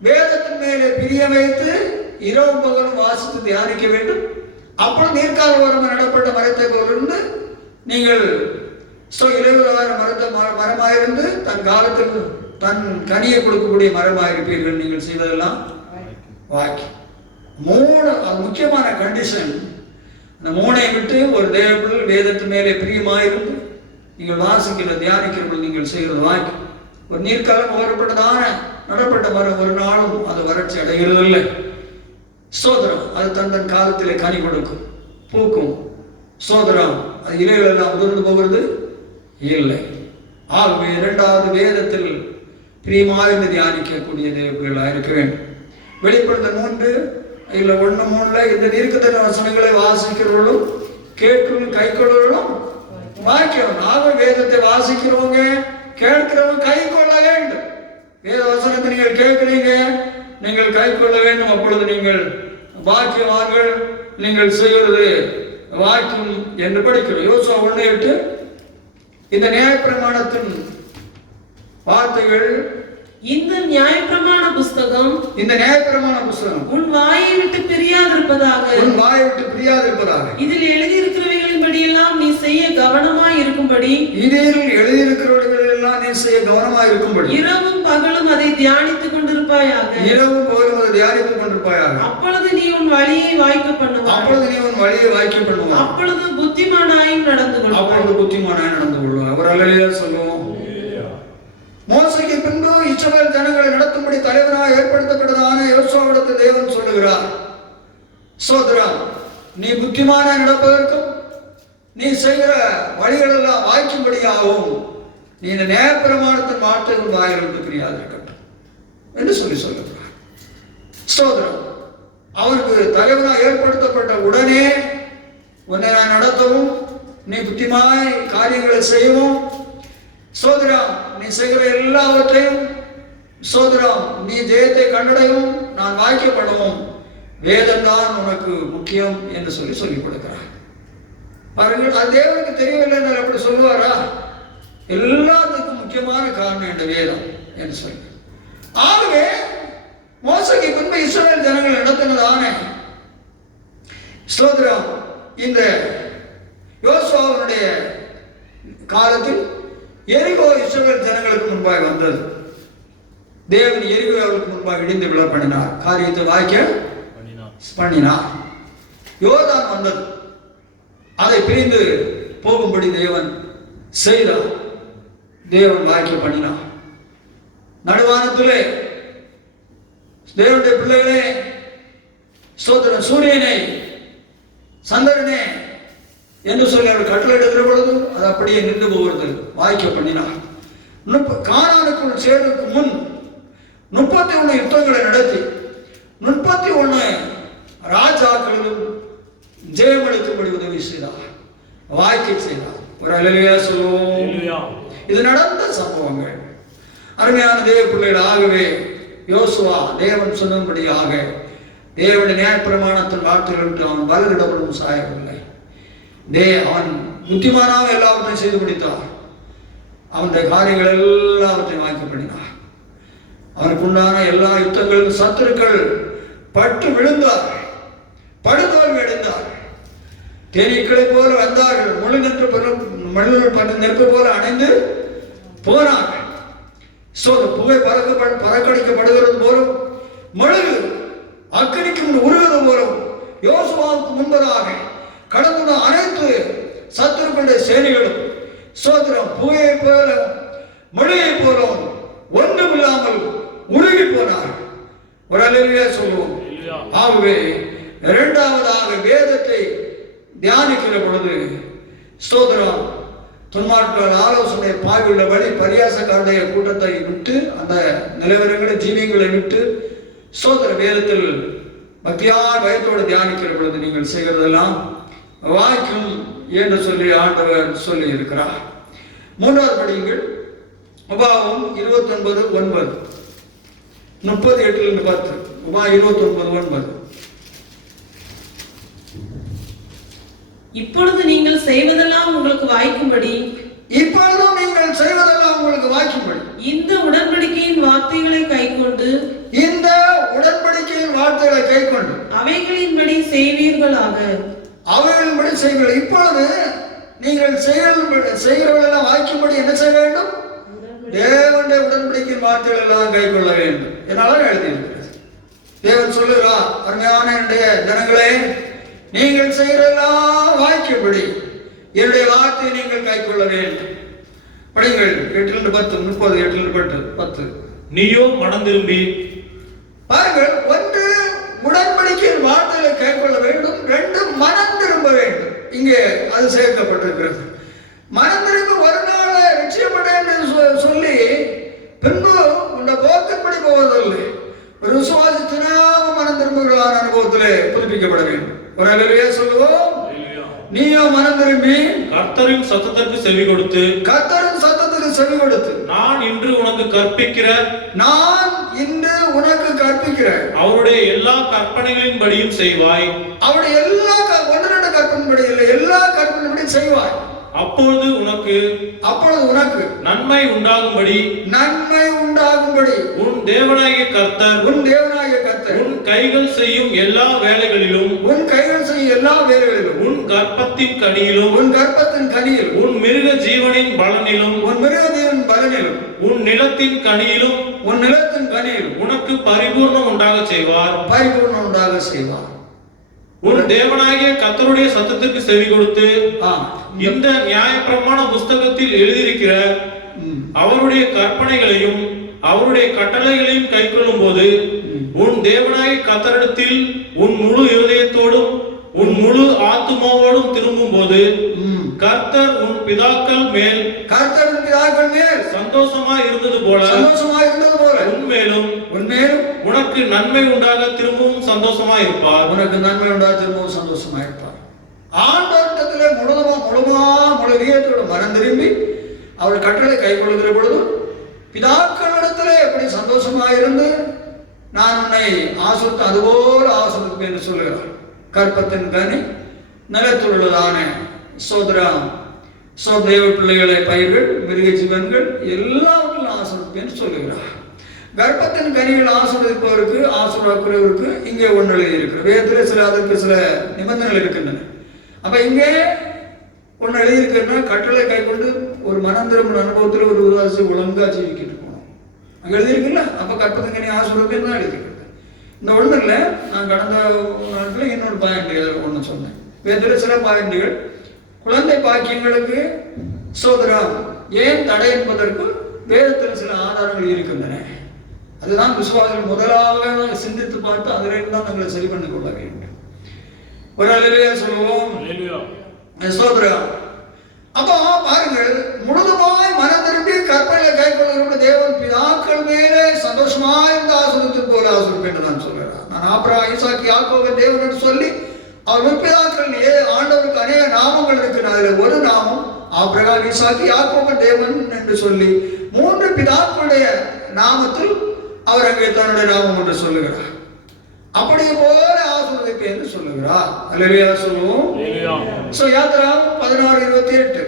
வேதத்தின் மேலே பிரிய வைத்து இரவு பகலும் வாசித்து தியானிக்க வேண்டும். அப்புறம் நீர்க்கால் ஓரம் நடப்பட்ட மரத்தை போலிருந்து நீங்கள் இலையுதிராத மரமாயிருந்து தன் காலத்தில் தன் கனியை கொடுக்கக்கூடிய மரமாயிருப்பீர்கள். நீங்கள் செய்வதெல்லாம் வாக்கி. 3 முக்கியமான கண்டிஷன். அந்த 3ஐயும் விட்டு ஒரு தேவப்பிள்ளை வேதத்து மேலே பிரியமாயிருந்து நீங்கள் வாசிக்கிற தியானிக்கிறவர்கள் நீங்கள் செய்கிறது வாக்கி. ஒரு நீர்க்காலம் ஓரப்பட்டதான நடப்பட்ட மரம் ஒரு நாளும் அது வறட்சி அடைகிறது இல்லை. ஸ்தோத்திரம். அது தன் காலத்திலே கனி கொடுக்கும். பூக்கும். சோதரம், அது இலைகள் எல்லாம் உதிர்ந்து போகிறது இல்லை. ஆகவே இரண்டாவது வேதத்தில் பிரியமாய்ந்து தியானிக்கக்கூடிய தேவர்களாக இருக்க வேண்டும். வெளிப்படுத்த 3 இல்ல 1:3 இந்த தீர்க்கதரிசன வசனங்களை வாசிக்கிறவர்களும் கேட்கிறவர்களும் கைக்கொள்ளும் வாக்கியம். ஆக வேதத்தை வாசிக்கிறவங்க கேட்கிறவங்க கை கொள்ள வேண்டும். வேத வசனத்தை நீங்கள் கேட்கிறீங்க, நீங்கள் கை கொள்ள வேண்டும். அப்பொழுது நீங்கள் வாக்கியவான்கள், நீங்கள் செய்வது வாக்கியம் என்று படிக்கிறோம். யோசுவா 1:8 இந்த நியாயப்பிரமாணத்தின் வார்த்தைகள், இந்த நியாயப்பிரமாண புஸ்தகம் உன் வாயை விட்டு பிரியாதிருப்பதாக, இதில் எழுதியிருக்கிறவைகளின்படி எல்லாம் நீ செய்ய கவனமாய் இருக்கும்படி, இரவும் பகலும் அதை தியானித்துக் கொண்டிருப்பாயாக. அப்பொழுது நீ உன் வழியை வாய்க்க பண்ணுவாய். அப்பொழுது புத்திமானாயும் நடந்து கொள்வாய். அவர் அல்லேலூயா சொல்லுவோம். மோசேக்கு பின்பு இஸ்ரவேல் ஜனங்களை நடத்தும்படி தலைவனாக ஏற்படுத்தப்பட்டதான யோசுவாவிடத்தில் தேவன் சொல்லுகிறார், சோதரா, நீ புத்திமானாய் நடப்பதற்கும் நீ செய்கிற வழிகள் எல்லாம் வாய்க்கும்படியாகவும் நீ இந்த நியாயப்பிரமாணத்தின் வார்த்தைகள் வாயிலிருந்து பிரியாதிருக்கட்டும் என்று சொல்லுகிறார். சோதரா, அவருக்கு தலைவனாக ஏற்படுத்தப்பட்ட உடனே உன்னை நான் நடத்தவும், நீ புத்திமாய் காரியங்களை செய்யவும், சோதரா, நீ செய்கிற எல்லாவற்றையும், சோதரா, நீ ஜெயத்தை கண்டடையும், நான் வாய்க்கப்படவும் வேதம் தான் உனக்கு முக்கியம் என்று சொல்லிக் கொடுக்கிறார். அவர்கள் அது தேவனுக்கு தெரியவில்லை என்று அப்படி சொல்லுவாரா? எல்லாத்துக்கும் முக்கியமான காரணம் என்ற வேதம் என்று சொல்லி. ஆகவே மோசேக்கு பின்பு இஸ்ரவேல் ஜனங்கள் நடத்தினதான சோதரா இந்த யோசுவாவினுடைய காலத்தில் எரிகோ இஸ்ரவேல் ஜனங்களுக்கு முன்பாக வந்தது. தேவன் எரிகோ அவர்களுக்கு முன்பாக இடிந்து விழ பண்ணினார், காரியத்தை வாய்க்க பண்ணினார். யோர்தான் வந்தது, அதை பிரிந்து போகும்படி தேவன் செய்தார். தேவன் வாய்க்க பண்ணினார். நடுவானத்திலே தேவனுடைய பிள்ளைகளே, ஸ்தோத்திரம், சூரியனை சந்திரனே என்று சொல்லி அவர் கட்டளையிடுகிற பொழுது அது அப்படியே நின்று போகிறது. வாய்க்க பண்ணினார். கானானுக்குள் சேருக்கு முன் 31 யுத்தங்களை நடத்தி 31 ராஜாக்களிலும் ஜெயமளிக்கும்படி உதவி செய்தார், வாய்க்க செய்தார். ஒரு அல்லேலூயா சொல்லுவோம். இது நடந்த சம்பவங்கள். அருமையான தேவ பிள்ளைகள், ஆகவே யோசுவா தேவன் சொன்னபடியாக தேவனுடைய நியாயப்பிரமாணத்தின் வார்த்தைகளுக்கு அவன் பலரிடப்படும் சாயவில்லை. அவன் புத்திமானாக எல்லாவற்றையும் செய்து முடித்தார். அவனுடைய காரியங்கள் எல்லாவற்றையும் வாய்க்கப்படினார். அவனுக்கு உண்டான எல்லா யுத்தங்களிலும் சத்துருக்கள் பட்டு விழுந்தார், படுதோல்வி அடைந்தார். தேனீக்களை போல வந்தார்கள், நெருப்பு போல அணைந்து போனார்கள். புகை பறக்கடிக்கப்படுகிறது போலும், மெழுகு அக்கினிக்கு உருவது போலும் யோசுவாவுக்கு முன்பதாக கடந்த அனைத்து சத்துருக்களுடைய சேனைகளும் சோத்திரம் புகையை போல மொழியை போலும் ஒன்றுமில்லாமல் உருகி போனார். ஒரு அல்லேலூயா சொல்லுவோம். ஆகவே இரண்டாவதாக வேதத்தை தியானிக்கிற பொழுது ஸ்தோத்திரம், துன்மார்க்கான ஆலோசனை பாய்வுள்ள வழி பரியாசக்காரடைய கூட்டத்தை விட்டு, அந்த நிலவரங்களை ஜீவியங்களை விட்டு ஸ்தோத்திர வேதத்தில் பக்தியான பயத்தோடு தியானிக்கிற பொழுது நீங்கள் செய்கிறதெல்லாம் வாய்க்கும் என்று சொல்லி ஆண்டவர் சொல்லி இருக்கிறார். மூன்றாவது படியுங்கள். உபாகமம் 29:9, 30:8-10. உபாகமம் 29:9. இப்பொழுது நீங்கள் செய்வதெல்லாம் உங்களுக்கு வாய்க்கும்படி, இப்பொழுதும் நீங்கள் செய்வதெல்லாம் உங்களுக்கு வாய்க்கும்படி இந்த உடன்படிக்கையின் வார்த்தைகளை கைக்கொண்டு, இந்த உடன்படிக்கையின் வார்த்தைகளை கைக்கொண்டு அவைகளின்படி செய்வீர்களாக. அவைகளின்படி செய்வீர்கள். இப்பொழுது நீங்கள் செய்கிறவர்களெல்லாம் வாய்க்கும்படி என்ன செய்ய வேண்டும்? தேவனுடைய உடன்படிக்கையின் வார்த்தைகள் எல்லாம் கைக்கொள்ள வேண்டும். என்னால எழுதியிருக்கிறது. தேவன் சொல்லுகிறார், அருமையான என்னுடைய ஜனங்களே, நீங்கள் செய்கிறதெல்லாம் வாய்க்கும்படி என்னுடைய வார்த்தையை நீங்கள் கைக்கொள்ள வேண்டும். படிங்கள் 8-10, 30, 8-10. நீயோ மனம் திரும்பி பாருங்கள். ஒன்று உடன்படிக்கையின் வார்த்தைகளை கைக்கொள்ள வேண்டும். 2 மனம் திரும்ப வேண்டும். இங்கே அது சேர்க்கப்பட்டிருக்கிறது. மனம் திரும்ப ஒரு நாள் ரட்சிக்கப்பட்டேன் என்று சொல்லி பின்பு உண்ட போக்கின்படி போவதில்லை. ஒரு விசுவாசத்தினாம மனம் திரும்புகிறான் அனுபவத்திலே புதுப்பிக்கப்பட வேண்டும். ஒரு அல்லேலூயா சொல்லுவோம். நீயோ மனம் திரும்பி கர்த்தரின் சத்தத்திற்கு செவி கொடுத்து, கர்த்தரின் சத்தத்துக்கு செவி கொடுத்து, நான் இன்று உனக்கு கற்பிக்கிற அவருடைய எல்லா கற்பனைகளின்படியும் செய்வாய். அவருடைய எல்லா ஒன்றிரண்டு கற்பனைப்படி இல்லை, எல்லா கற்பனைப்படியும் செய்வாய். அப்பொழுது உனக்கு நன்மை உண்டாகும்படி உன் தேவனாகிய கர்த்தர் உன் கைகள் செய்யும் எல்லா வேலைகளிலும் உன் கர்ப்பத்தின் கனியிலும் உன் மிருக ஜீவனின் பலனிலும் உன் நிலத்தின் கனியிலும் உனக்கு பரிபூர்ணம் உண்டாக செய்வார். உன் தேவனாகிய கர்த்தருடைய சத்தத்திற்கு செவி கொடுத்து இந்த நியாயப்பிரமாண புஸ்தகத்தில் எழுதியிருக்கிற அவருடைய கற்பனைகளையும் அவருடைய கட்டளைகளையும் கைக்கொள்ளும் போது உன் தேவனாகிய கர்த்தரிடத்தில் உன் முழு இருதயத்தோடும் உன் முழு ஆத்துமாவோடும் திரும்பும் போது கர்த்தர் உன் பிதாக்கள் மேல் சந்தோஷமாய் இருந்தது போல உன்மேலும் உனக்கு நன்மை உண்டாக திரும்பவும் சந்தோஷமாய் இருப்பார். ஆண்டவரிடத்திலே முழு இதயத்தோடு மனம் திரும்பி அவர் கட்டளை கைக்கொள்கிற பொழுது பிதாக்களிடத்திலே எப்படி சந்தோஷமாயிருந்து நான் உன்னை ஆசிரித்து அதுபோல ஆசிரிப்பேன் என்று சொல்லுகிறார். கற்பத்தின் கனி நிலத்துள்ளதான தேவ பிள்ளைகளை, பயிர்கள், மிருக ஜீவன்கள் எல்லாவற்றிலும் ஆசிரிப்பேன் சொல்லுகிறார். கர்ப்பத்தின் கனிகள் ஆசிரியப்பவருக்கு ஆசிரியருக்கு இங்கே ஒன்று எழுதியிருக்கிறது. வேதத்தில் அதற்கு சில நிபந்தனைகள் இருக்கின்றன. அப்ப இங்கே ஒன்று எழுதியிருக்கிறதுனா கட்டளை கைக்கொண்டு ஒரு மனம் திரும்ப அனுபவத்தில் ஒரு உதாசி ஒழுங்கா ஜீவிக்கிட்டு போகணும். அங்கே எழுதியிருக்குல்ல. அப்ப கற்பத்தின் கனி ஆசிரியப்பேன் தான் எழுதியிருக்கிறது. இந்த ஒன்று இல்லை, நான் கடந்த நாட்களில் இன்னொரு பாயிண்ட் ஒன்று சொன்னேன். வேதத்தில் சில பாயிண்டுகள் குழந்தை பாக்கியங்களுக்கு சோதரம் ஏன் தடை என்பதற்கு வேதத்தில் சில ஆதாரங்கள் இருக்கின்றன. அதுதான் விசுவாசிகள் முதலாக சிந்தித்து பார்த்து அதிலிருந்து தான் தங்களை சரி பண்ணி கொள்ள வேண்டும். ஒரு அல்லேலூயா சொல்லுவோம். சோதரம். அப்போ பாருங்கள், முழுதுமாய் மனம் திரும்பி கற்பனை கைக்கொள்ள தேவன் பிதாக்கள் மேலே சந்தோஷமாய் இருந்த ஆசிரியத்தின் போல ஆசிரியர் என்று நான் சொல்கிறார். நான் ஆபிரகாம், ஈசாக்கு, யாக்கோபு தேவன் என்று சொல்லி அவர் முற்பிதாக்கள் ஆண்டவருக்கு அநேக நாமங்கள் இருக்கிறார். அதில் ஒரு நாமம் ஆபிரகாம், ஈசாக்கு, யாக்கோபு தேவன் என்று சொல்லி 3 பிதாக்களுடைய நாமத்தில் அவர் அங்கே தன்னுடைய நாமம் என்று சொல்லுகிறார். அப்படியே போல ஆசீர்வதிப்பு என்று சொல்லுகிறார். அல்லேலூயா சொல்லுவோம். யாத்திராம் 16:28.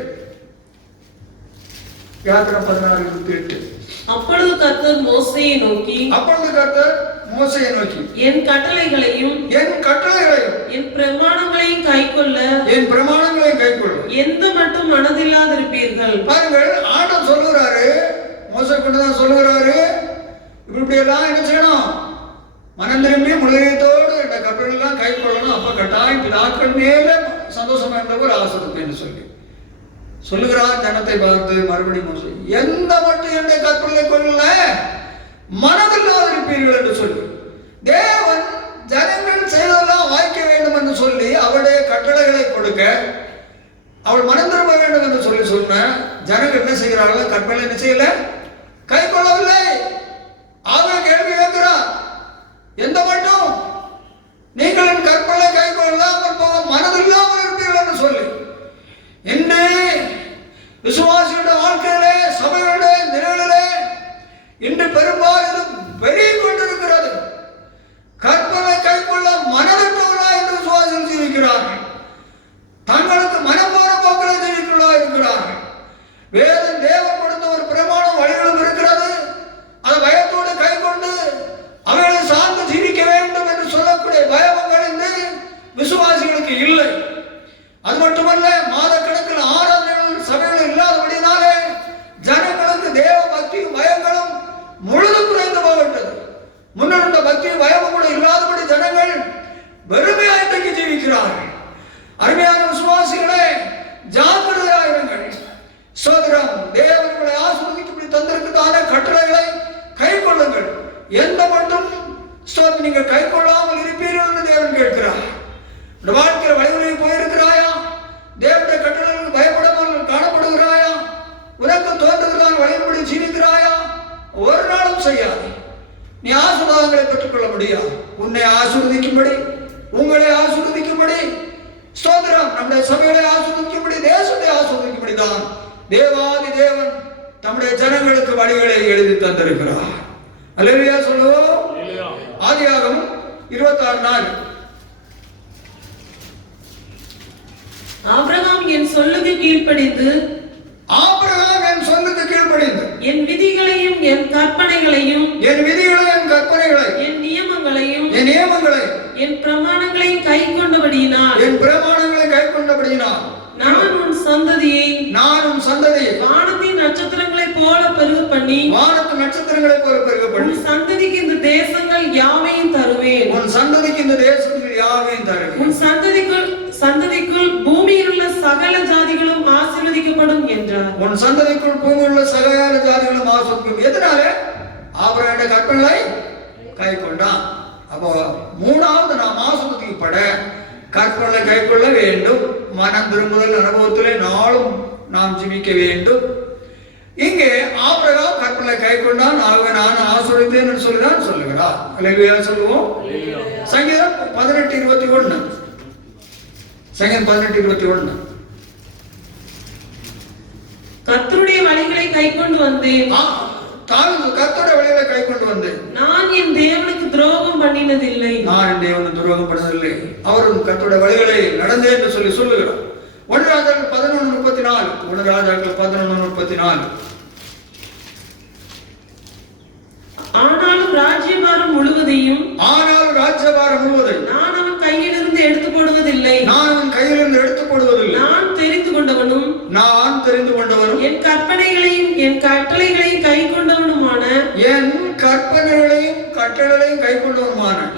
யாத்திராம் 16:28. அப்பொழுது கர்த்தர் மோசேயை நோக்கி என் கட்டளைகளையும் என் பிரமாணங்களையும் கைக்கொள்ள எந்த மட்டும் மனதில்லாதிருப்பீர்கள். பாருங்கள், ஆண்டவர் சொல்லுகிறாரு, மோசே கொண்டுதான் சொல்லுகிறாரு, இப்படி எல்லாம் என்ன செய்யணும்? மனம் திரும்பி முழுகையத்தோடு இந்த கட்டளை எல்லாம் கைக்கொள்ளணும். அப்ப கட்டாயம் பிதாக்கள் மேல சந்தோஷமா இருந்தவர் ஆசிரியர் என்று சொல்லி சொல்லுகிறார். ஜனத்தை பார்த்து மறுபடியும் மோசே எந்த மட்டும் என்னை கற்பனை கொள்ள மனதில்லாதிருப்பீர்கள் என்று சொல்லி தேவன் ஜனங்கள் செய்ததெல்லாம் வாய்க்க வேண்டும் என்று சொல்லி அவருடைய கட்டளைகளை கொடுக்க அவள் மனம் திரும்ப வேண்டும் என்று சொல்லி சொன்ன ஜனங்கள் என்ன செய்கிறார்கள்? கற்பனை என்ன செய்யல, கை கொள்ளவில்லை. ஆக கேள்வி கேட்கிறார், எந்த மட்டும் நீங்கள் என் கற்பனை கை கொள்ளாமல் போக மனதில்லாமல் இருப்பீர்கள் என்று சொல்லி இன்று விசுவாசியுடைய வாழ்க்கையிலே சபையுடைய நிலைகளிலே இன்று பெரும்பாலும் வெளியே கொண்டிருக்கிறது. கற்பனை கை கொள்ள மனதற்றவர்களாக என்று விசுவாசிகள் ஜீவிக்கிறார்கள். தங்களுக்கு மனம் போற போக்களை ஜீவிக்கிறவர்களாக இருக்கிறார்கள். வேதம் தேவன் கொடுத்த ஒரு பிரமாணம் வழிகளும் இருக்கிறது. அதை பயத்தோடு கை கொண்டு அவர்களை சார்ந்து ஜீவிக்க வேண்டும் என்று சொல்லக்கூடிய பயங்கள் இந்த விசுவாசிகளுக்கு இல்லை. அது மட்டுமல்ல, மாத கணக்கில் ஆராதனைகள் சபைகள் இல்லாதபடினாலே ஜனங்களுக்கு தேவ பக்தியும் பயங்களும் முழுதும் குறைந்து போய்விட்டது. முன்னிருந்த பக்தியும் பயமும் கூட இல்லாதபடி ஜனங்கள் வெறுமையாய் இன்றைக்கு ஜீவிக்கிறார்கள். அருமையான விசுவாசிகளே, ஜாக்கிரதையாயிருங்கள். சோதரம், தேவனுடைய ஆசீர்வதிக்கு இப்படி தந்திருக்கிறதான கட்டளைகளை கை கொள்ளுங்கள். எந்த மட்டும் ஸ்தோத்திரம், நீங்கள் கை கொள்ளாமல் இருப்பீர்கள் என்று தேவன் கேட்கிறார். இந்த வாழ்க்கையில் வழிமுறை போயிருக்கிறாயா? தேவனுடைய கட்டளைகளுக்கு பயப்படாமல் காணப்படுகிறாயா? உனக்கு தோன்றுகிறான் வழிபடி ஜீவிக்கிறாயா? ஒரு நாளும் செய்யாது. நீ ஆசீர்வாதங்களை பெற்றுக்கொள்ள முடியாது. உன்னை ஆசீர்வதிக்கும்படி, உங்களை ஆசீர்வதிக்கும்படி, ஸ்தோத்திரம், நம்முடைய சபைகளை ஆசீர்வதிக்கும்படி, தேசத்தை ஆசீர்வதிக்கும்படி தான் தேவாதி தேவன் தம்முடைய ஜனங்களுக்கு வழிகளை எழுதி தந்திருக்கிறார். அல்லேலூயா சொல்லுவோம். ஆதியாகமம் 26:4. ஆபிரகாம் என் சொல்லுக்கு கீழ்ப்படிந்து, ஆபிரகாம் என் சொல்லுக்கு கீழ்ப்படிந்து, என் விதிகளையும் என் கற்பனைகளையும், என் விதிகளை, என் கற்பனைகளை, என் நியமங்களையும், என் நியமங்களை, என் பிரமாணங்களையும் கை கொண்டபடியினால், என் பிரமாணங்களை கை கொண்டபடியினால், நான் உன் சந்ததியை, நானும் சந்ததியை வானத்தின் நட்சத்திரங்களைப் போல பெருக பண்ணி, வானத்து நட்சத்திரங்களைப் போல பெருக பண்ணி, உன் சந்ததிக்கு இந்த தேசங்கள் யாவையும் தருவேன். உன் சந்ததிக்கு இந்த தேசங்கள் யாவையும் தருவேன். உன் சந்ததிக்குள் பூமியில் உள்ள சகல ஜாதிகளும் ஆசீர்வதிக்கப்படும் என்றார். உன் சந்ததிக்குள் பூமியில் உள்ள சகல ஜாதிகளும் ஆசீர்வதிக்கப்படும். எதனால? ஆபிரகாமுடைய கற்பனைகளை கை கொண்டான். அப்போ மூணாவது நாம் ஆசீர்வதிக்கப்பட கற்பனை கை கொள்ள வேண்டும். மனம் திரும்புதல் அனுபவத்திலே நாளும் நாம் ஜீவிக்க வேண்டும். இங்கே ஆபிரகாம் கற்பனை கை கொண்டான், ஆகவே நான் ஆசீர்வதித்தேன் என்று சொல்லிதான் சொல்லுகிறார். அல்லேலூயா சொல்லுவோம். சங்கீதம் 18:21. சங்கீதம் 18:21. கர்த்தருடைய வழிகளை கை கொண்டு வந்தேன், கர்த்தருடைய வழிகளை கை கொண்டு வந்தேன். நான் என் தேவனுக்கு துரோகம் பண்ணினதில்லை. நான் என் தேவனுக்கு துரோகம் பண்ணதில்லை, அவரும் கர்த்தருடைய வழிகளை நடந்தேன் என்று சொல்லி சொல்லுகிறார். 1 ராஜாக்கள் 11:34. 1 ராஜாக்கள் 11:34. ஆனாலும் ராஜ்யபாரம் முழுவதையும், நான் அவன் கையிலிருந்து எடுத்து போடுவதில்லை. நான் தெரிந்து கொண்டவனும், என் கற்பனைகளையும் என் கட்டளைகளையும் கை கொண்டவனுமான,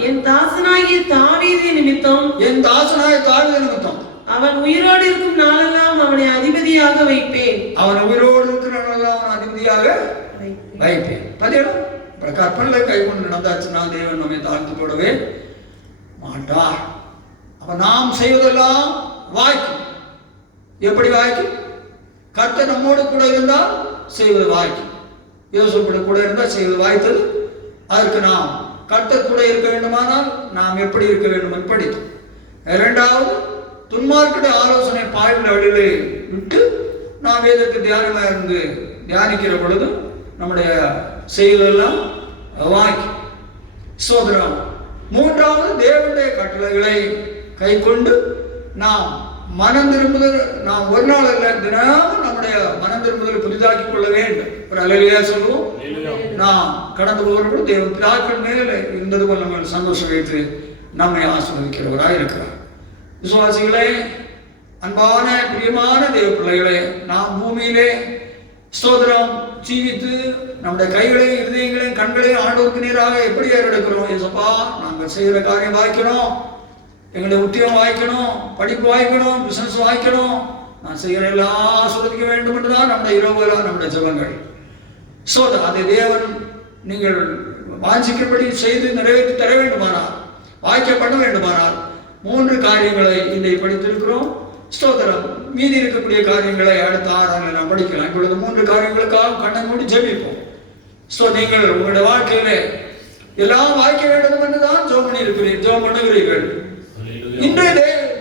என் தாசனாகிய தாவீது நிமித்தம், அவன் உயிரோடு இருக்கும் நாளெல்லாம் அவனை அதிபதியாக வைப்பேன். கற்பனை கை கொண்டு நடந்தாச்சுன்னா தேவன் நம்மை தாழ்த்து போடவே மாட்டார். அப்ப நாம் செய்வதெல்லாம் வாய்க்கும். எப்படி வாய்க்கும்? கர்த்தர் நம்மோடு கூட இருந்தால் செய்வது வாய்க்கும். யோசேப்பு கூட இருந்தால் செய்வது வாய்த்தது. அதற்கு நாம் கர்த்தர் கூட இருக்க வேண்டுமானால் நாம் எப்படி இருக்க வேண்டும் படித்து. இரண்டாவது, துன்மார்க்கிட்ட ஆலோசனை பாய்ந்த வழியிலே விட்டு நாம் வேதத்தை தியானமாக இருந்து தியானிக்கிற பொழுது நம்முடைய செய்வதெல்லாம் வாய்க்கும். சோதரம். மூன்றாவது, தேவனுடைய கட்டளைகளை கை கொண்டு நாம் மனம் திரும்புதல், நாம் ஒரு நாள் அல்ல தினமும் நம்முடைய மனம் திரும்புதலை புதிதாக்கி கொள்ள வேண்டும். ஒரு அல்லேலூயா சொல்லுவோம். நாம் கடந்து போகிறபோது தேவன் பிதாக்கள் மேலே இருந்தது போல் நம்ம சந்தோஷம் வைத்து நம்மை ஆசீர்வதிக்கிறவராக இருக்கிறார். விசுவாசிகளே, அன்பான பிரியமான தேவ பிள்ளைகளே, நாம் பூமியிலே ஸ்தோத்திரம் ஜீவித்து நம்முடைய கைகளையும் இருதயங்களையும் கண்களையும் ஆண்டவருக்கு நேராக எப்படி ஏறெடுக்கிறோம்? ஏசப்பா, நாங்கள் செய்கிற காரியம் வாய்க்கணும், எங்களுடைய உத்தியம் வாய்க்கணும், படிப்பு வாய்க்கணும், பிசினஸ் வாய்க்கணும், நான் செய்கிற எல்லாம் ஆசீர்வதிக்க வேண்டும் என்றுதான் நம்முடைய இரவுலாம் நம்முடைய ஜெபங்கள். அதை தேவன் நீங்கள் வாஞ்சிக்கிறபடி செய்து நிறைவேற்றி தர வேண்டுமானால், வாய்க்க பண்ண வேண்டுமானால் 3 காரியங்களை இன்றைக்கு படித்திருக்கிறோம். ஸ்தோத்திரம். மீதி இருக்கக்கூடிய காரியங்களை அடுத்த 6 நாம் படிக்கலாம். இப்பொழுது 3 காரியங்களுக்காக கண்ணை மூடி ஜெபிப்போம். நீங்கள் உங்களுடைய வாழ்க்கையிலே எல்லாம் வாய்க்க வேண்டும் என்றுதான் ஜெபம் பண்ணுகிறீர்கள். இன்றைய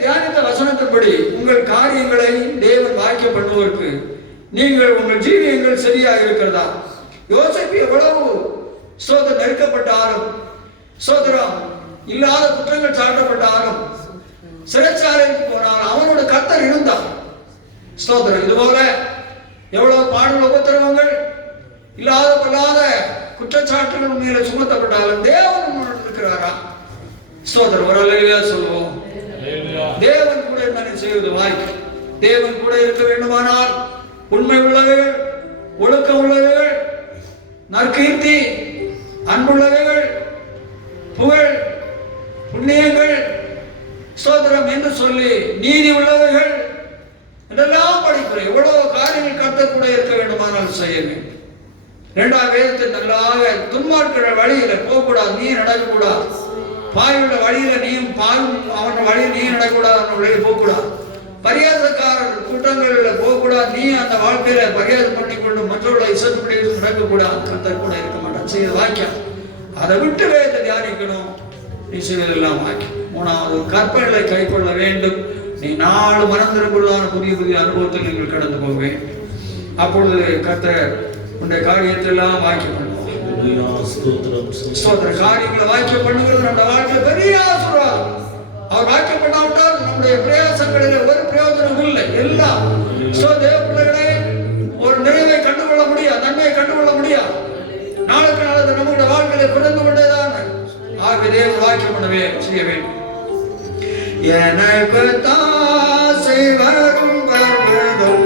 தியானித்த வசனத்தின்படி உங்கள் காரியங்களை தேவன் வாய்க்க பண்ணுவதற்கு நீங்கள் உங்கள் ஜீவியங்கள் சரியாக இருக்கிறதா? யோசேப்பு எவ்வளவு ஸ்தோத்திரம் நெருக்கப்பட்டாலும், ஸ்தோத்திரம் இல்லாத குற்றங்கள் சாட்டப்பட்டாலும், சிறைச்சாலைக்கு போனால் அவனோட கர்த்தர் இருந்தார். ஸ்தோத்திரம். இதுபோல எவ்வளவு பாடுகள் உபத்திரவங்கள் இல்லாத கொள்ளாத குற்றச்சாட்டுகள் மேல சுமத்தப்பட்டாலும் தேவன் இருக்கிறாரா? ஸ்தோத்திரம். ஒரு அல்லேலூயா சொல்லுவோம். தேவன் கூட இருந்தால் செய்வது வாய்க்கு. தேவன் கூட இருக்க வேண்டுமானால் உண்மை உள்ளவர்கள், ஒழுக்கம் உள்ளவர்கள், நற்கீர்த்தி, அன்புள்ளவர்கள், புகழ், புண்ணியங்கள், ஸ்தோத்திரம் என்று சொல்லி நீதி உள்ளவர்கள் என்றெல்லாம் படிக்கிறோம். எவ்வளவு காரியங்கள் கர்த்தர் கூட இருக்க வேண்டுமானால் செய்ய வேண்டும். இரண்டாம் வேதத்தை நன்றாக துன்மார்க்கிற வழியில போகக்கூடாது, நீ நடக்கக்கூடாது. பாயுள்ள வழியில நீயும் அவன் வழியில் நீ நடக்கக்கூடாது, அவன் வழியில் போகக்கூடாது. பரியாசக்காரர் கூட்டங்கள்ல போகக்கூடாது, நீ அந்த வாழ்க்கையில பரியாசம் பண்ணி கொண்டு மற்றவர்களை இசைப்படி நடக்கக்கூடாது. கர்த்தர் கூட இருக்க மாட்டான். செய்த வாக்கியம் அதை விட்டு வேதத்தை தியானிக்கணும். நீ செய்வதெல்லாம் வாக்கியம். மூணாவது, கற்பனைகளை கைக்கொள்ள வேண்டும். நீ நாலு மறந்திருப்பதான புதிய புதிய அனுபவத்தில் நீங்கள் கடந்து போக வேண்டும். அப்பொழுது கர்த்தர் உன்னுடைய காரியத்தெல்லாம் வாக்கியம் பண்ணுவோம். காரியங்களை வாக்கியம் பண்ணுகிறது நம்ம வாழ்க்கை பெரிய ஆசீர்வாதம். அவர் வாக்கியம் பண்ணாவிட்டால் நம்முடைய பிரயாசங்களில் ஒரு பிரயோஜனம் இல்லை. எல்லாம் தேவ பிள்ளைகளை ஒரு நிறைவை கண்டுகொள்ள முடியாது, நன்மையை கண்டுகொள்ள முடியாது. நாளுக்கு நாள் நம்முடைய வாழ்க்கையை குறைந்து கொண்டேதான். ஆகவே தேவ வாக்கியம் பண்ணவே செய்ய வேண்டும். எனக்கு தாசை வரும் பர்வதம்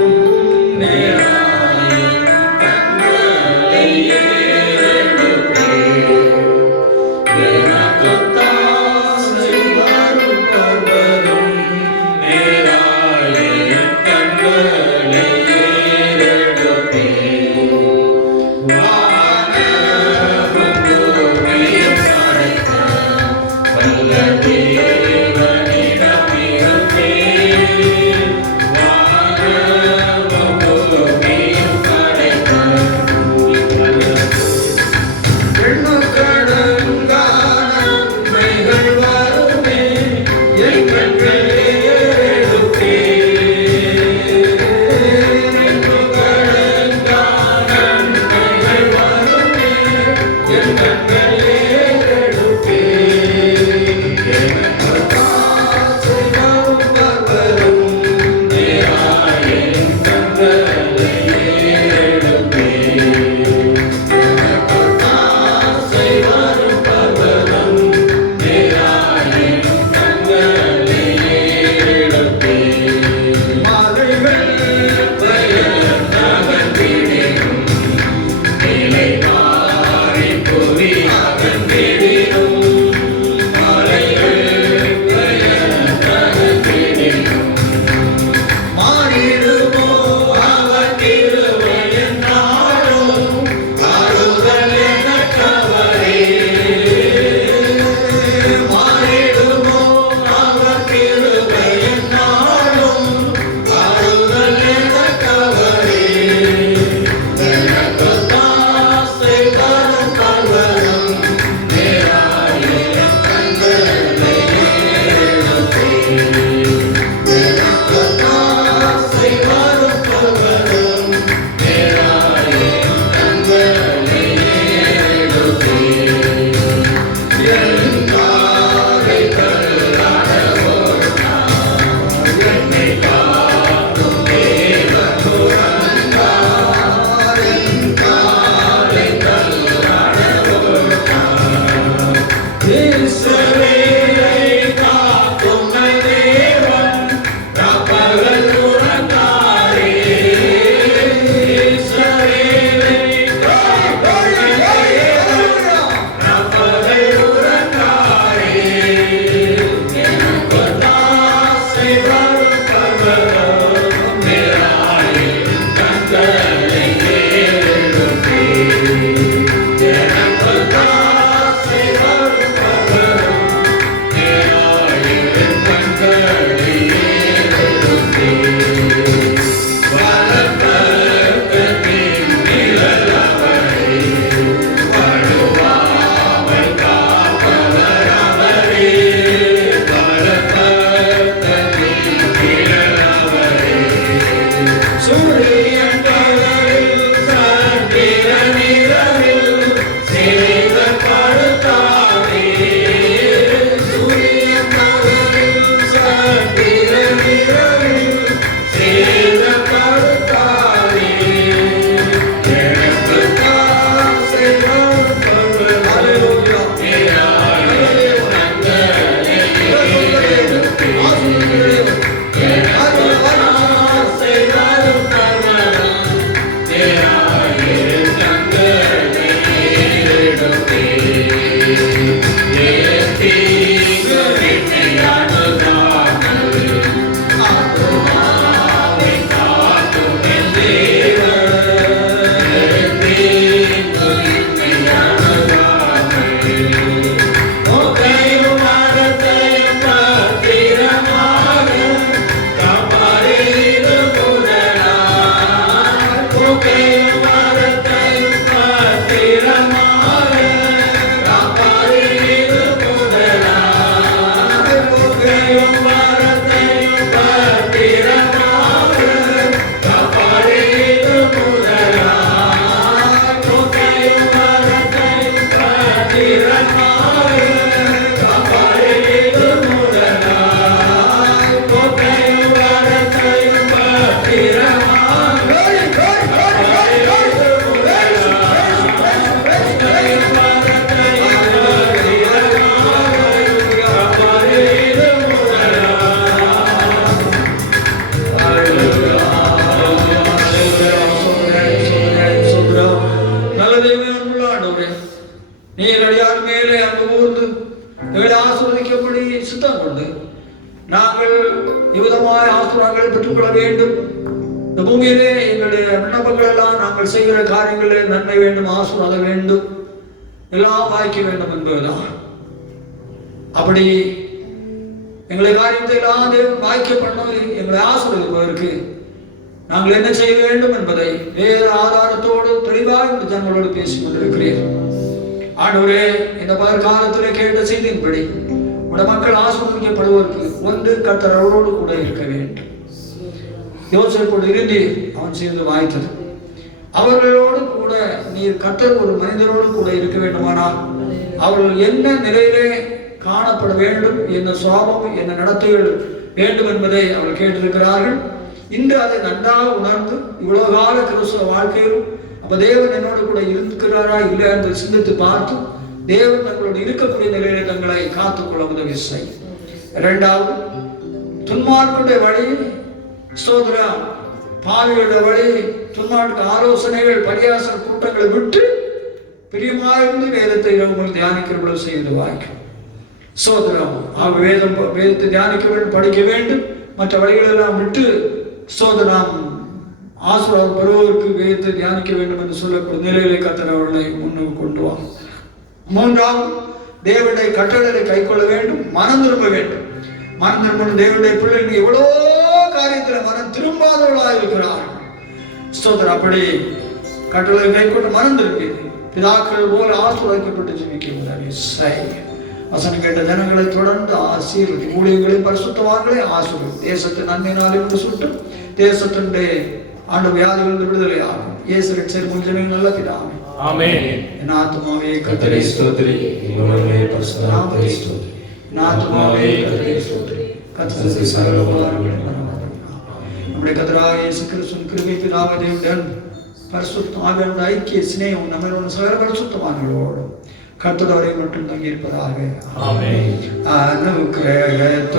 நாங்கள் இவ்விதமாய் ஆசீர்வாதங்களை பெற்றுக்கொள்ள வேண்டும். இந்த பூமியிலே எங்களுடைய விண்ணப்பங்கள் எல்லாம் நாங்கள் செய்கிற காரியங்களில் நன்மை வேண்டும், ஆசீர்வாதம் வேண்டும், எல்லாம் வாய்க்க வேண்டும் என்பதுதான். அப்படி எங்களை காரியத்தை எல்லாம் தேவன் வாய்க்க பண்ண எங்களை ஆசீர்வதிப்பதற்கு நாங்கள் என்ன செய்ய வேண்டும் என்பதை வேறு ஆதாரத்தோடு தெளிவாக இந்த ஜனங்களோடு பேசிக் கொண்டிருக்கிறேன். ஆண்டவரே, இந்த காலத்திலே கேட்ட செய்தியின்படி உடைய மக்கள் ஆசீர்வதிக்கப்படுவதற்கு ஒன்று கர்த்தர் அவரோடு கூட இருக்க வேண்டும். யோசேப்போடு இருந்து அவன் செய்து வாய்த்தது. அவர்களோடு கூட நீர் கர்த்தர் ஒரு மனிதரோடு கூட இருக்க வேண்டுமானால் அவர்கள் என்ன நிலையிலே காணப்பட வேண்டும், என்ன சுபாவம், என்ன நடத்தைகள் வேண்டும் என்பதை அவர்கள் கேட்டிருக்கிறார்கள். இன்று அதை நன்றாக உணர்ந்து இவ்வளவு கால கிறிஸ்தவ வாழ்க்கையிலும் அப்ப தேவன் என்னோடு கூட இருக்கிறாரா இல்லையா என்று சிந்தித்து பார்த்து தேவன் தங்களோடு இருக்கக்கூடிய நிலையில தங்களை காத்துக்கொள்ள உதவி செய். இரண்டாவது, துன்மார்க்குடைய வழி ஸ்தோத்திரம், பாவியுடைய வழி, துன்மார்க்கு ஆலோசனைகள், பரியாச கூட்டங்களை விட்டு பிரியமாயிருந்து வேதத்தை இரவுகள் தியானிக்கிறவர்கள் செய்து வாய்க்கும் ஸ்தோத்திரம். வேதத்தை தியானிக்க வேண்டும், படிக்க வேண்டும், மற்ற வழிகளெல்லாம் விட்டு ஸ்தோத்திரம் ஆசீர்வாதம் பெறுவதற்கு வேதத்தை தியானிக்க வேண்டும் என்று சொல்லக்கூடிய நிலையிலே கர்த்தர் அவர்களை முன்னுக்கு கொண்டு வா. மூன்றாவது, தேவனுடைய கட்டளைகளை கைக்கொள்ள வேண்டும், மனம் திரும்ப வேண்டும். மனம் திரும்ப தேவனுடைய பிள்ளைகள் எவ்வளோ காரியத்தில் மனம் திரும்பாதவர்களாக இருக்கிறார்கள் ஸ்தோத்திரம். அப்படி கட்டளை கைக்கொண்டு மனம் திரும்பி பிதாக்கள் போல ஆசீர்வதிக்கப்பட்டு ஜீவிக்க வசனம் கேட்ட ஜனங்களை தொடர்ந்து ஆசீர்வதி, ஊழியர்களை பரிசுத்தவான்களை ஆசீர்வதி, தேசத்தை நன்மையினாலே சுட்டும் தேசத்தினுடைய ஆண்டு வியாதிகளிலிருந்து விடுதலை ஆகும். இயேசு ரட்சகர் மூலமாக நல்ல பிதாவே, ஆமென். என் ஆத்துமாவே கர்த்தரை ஸ்தோத்திரி, உம்முடைய பரிசுத்த நாமத்தை ஸ்தோத்திரி. என் ஆத்துமாவே கர்த்தரை ஸ்தோத்திரி. கர்த்தருக்கு சகல உபகாரங்களும் நம்முடைய கர்த்தராகிய இயேசு கிறிஸ்துவின் கிருபை, பிதாவாகிய தேவனுடன் பரிசுத்த ஆவியானவருடைய ஐக்கிய சிநேகம் நம்மளோட சகல பரிசுத்தவான்களோடு கர்த்தர் வரை மட்டும் தங்கி இருப்பதாக. ஆமென். அனுக்கிரகத்தோடே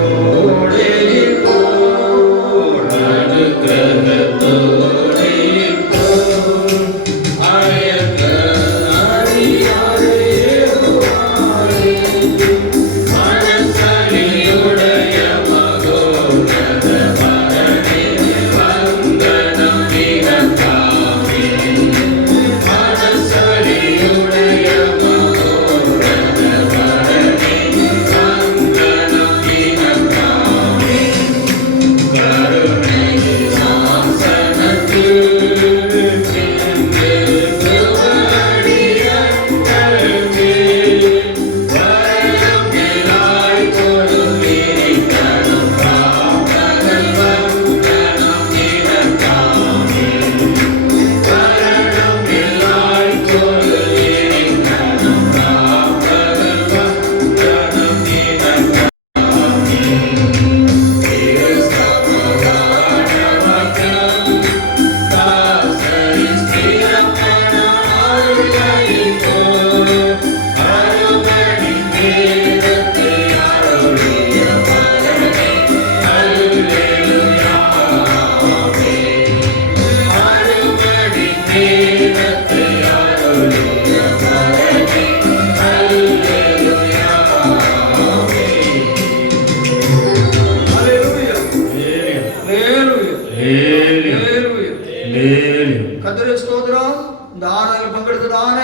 கர்த்தரே ஸ்தோத்திரம். இந்த ஆராதனையில் பங்கெடுத்ததான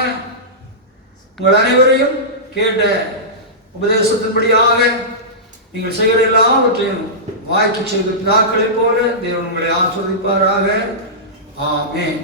உங்கள் அனைவரையும் கேட்ட உபதேசத்தின்படியாக நீங்கள் செய்கிற எல்லாவற்றையும் வாய்க்கு செய்த பிதாக்களைப் போல தேவன் உங்களை ஆசீர்வதிப்பாராக. ஆமென்.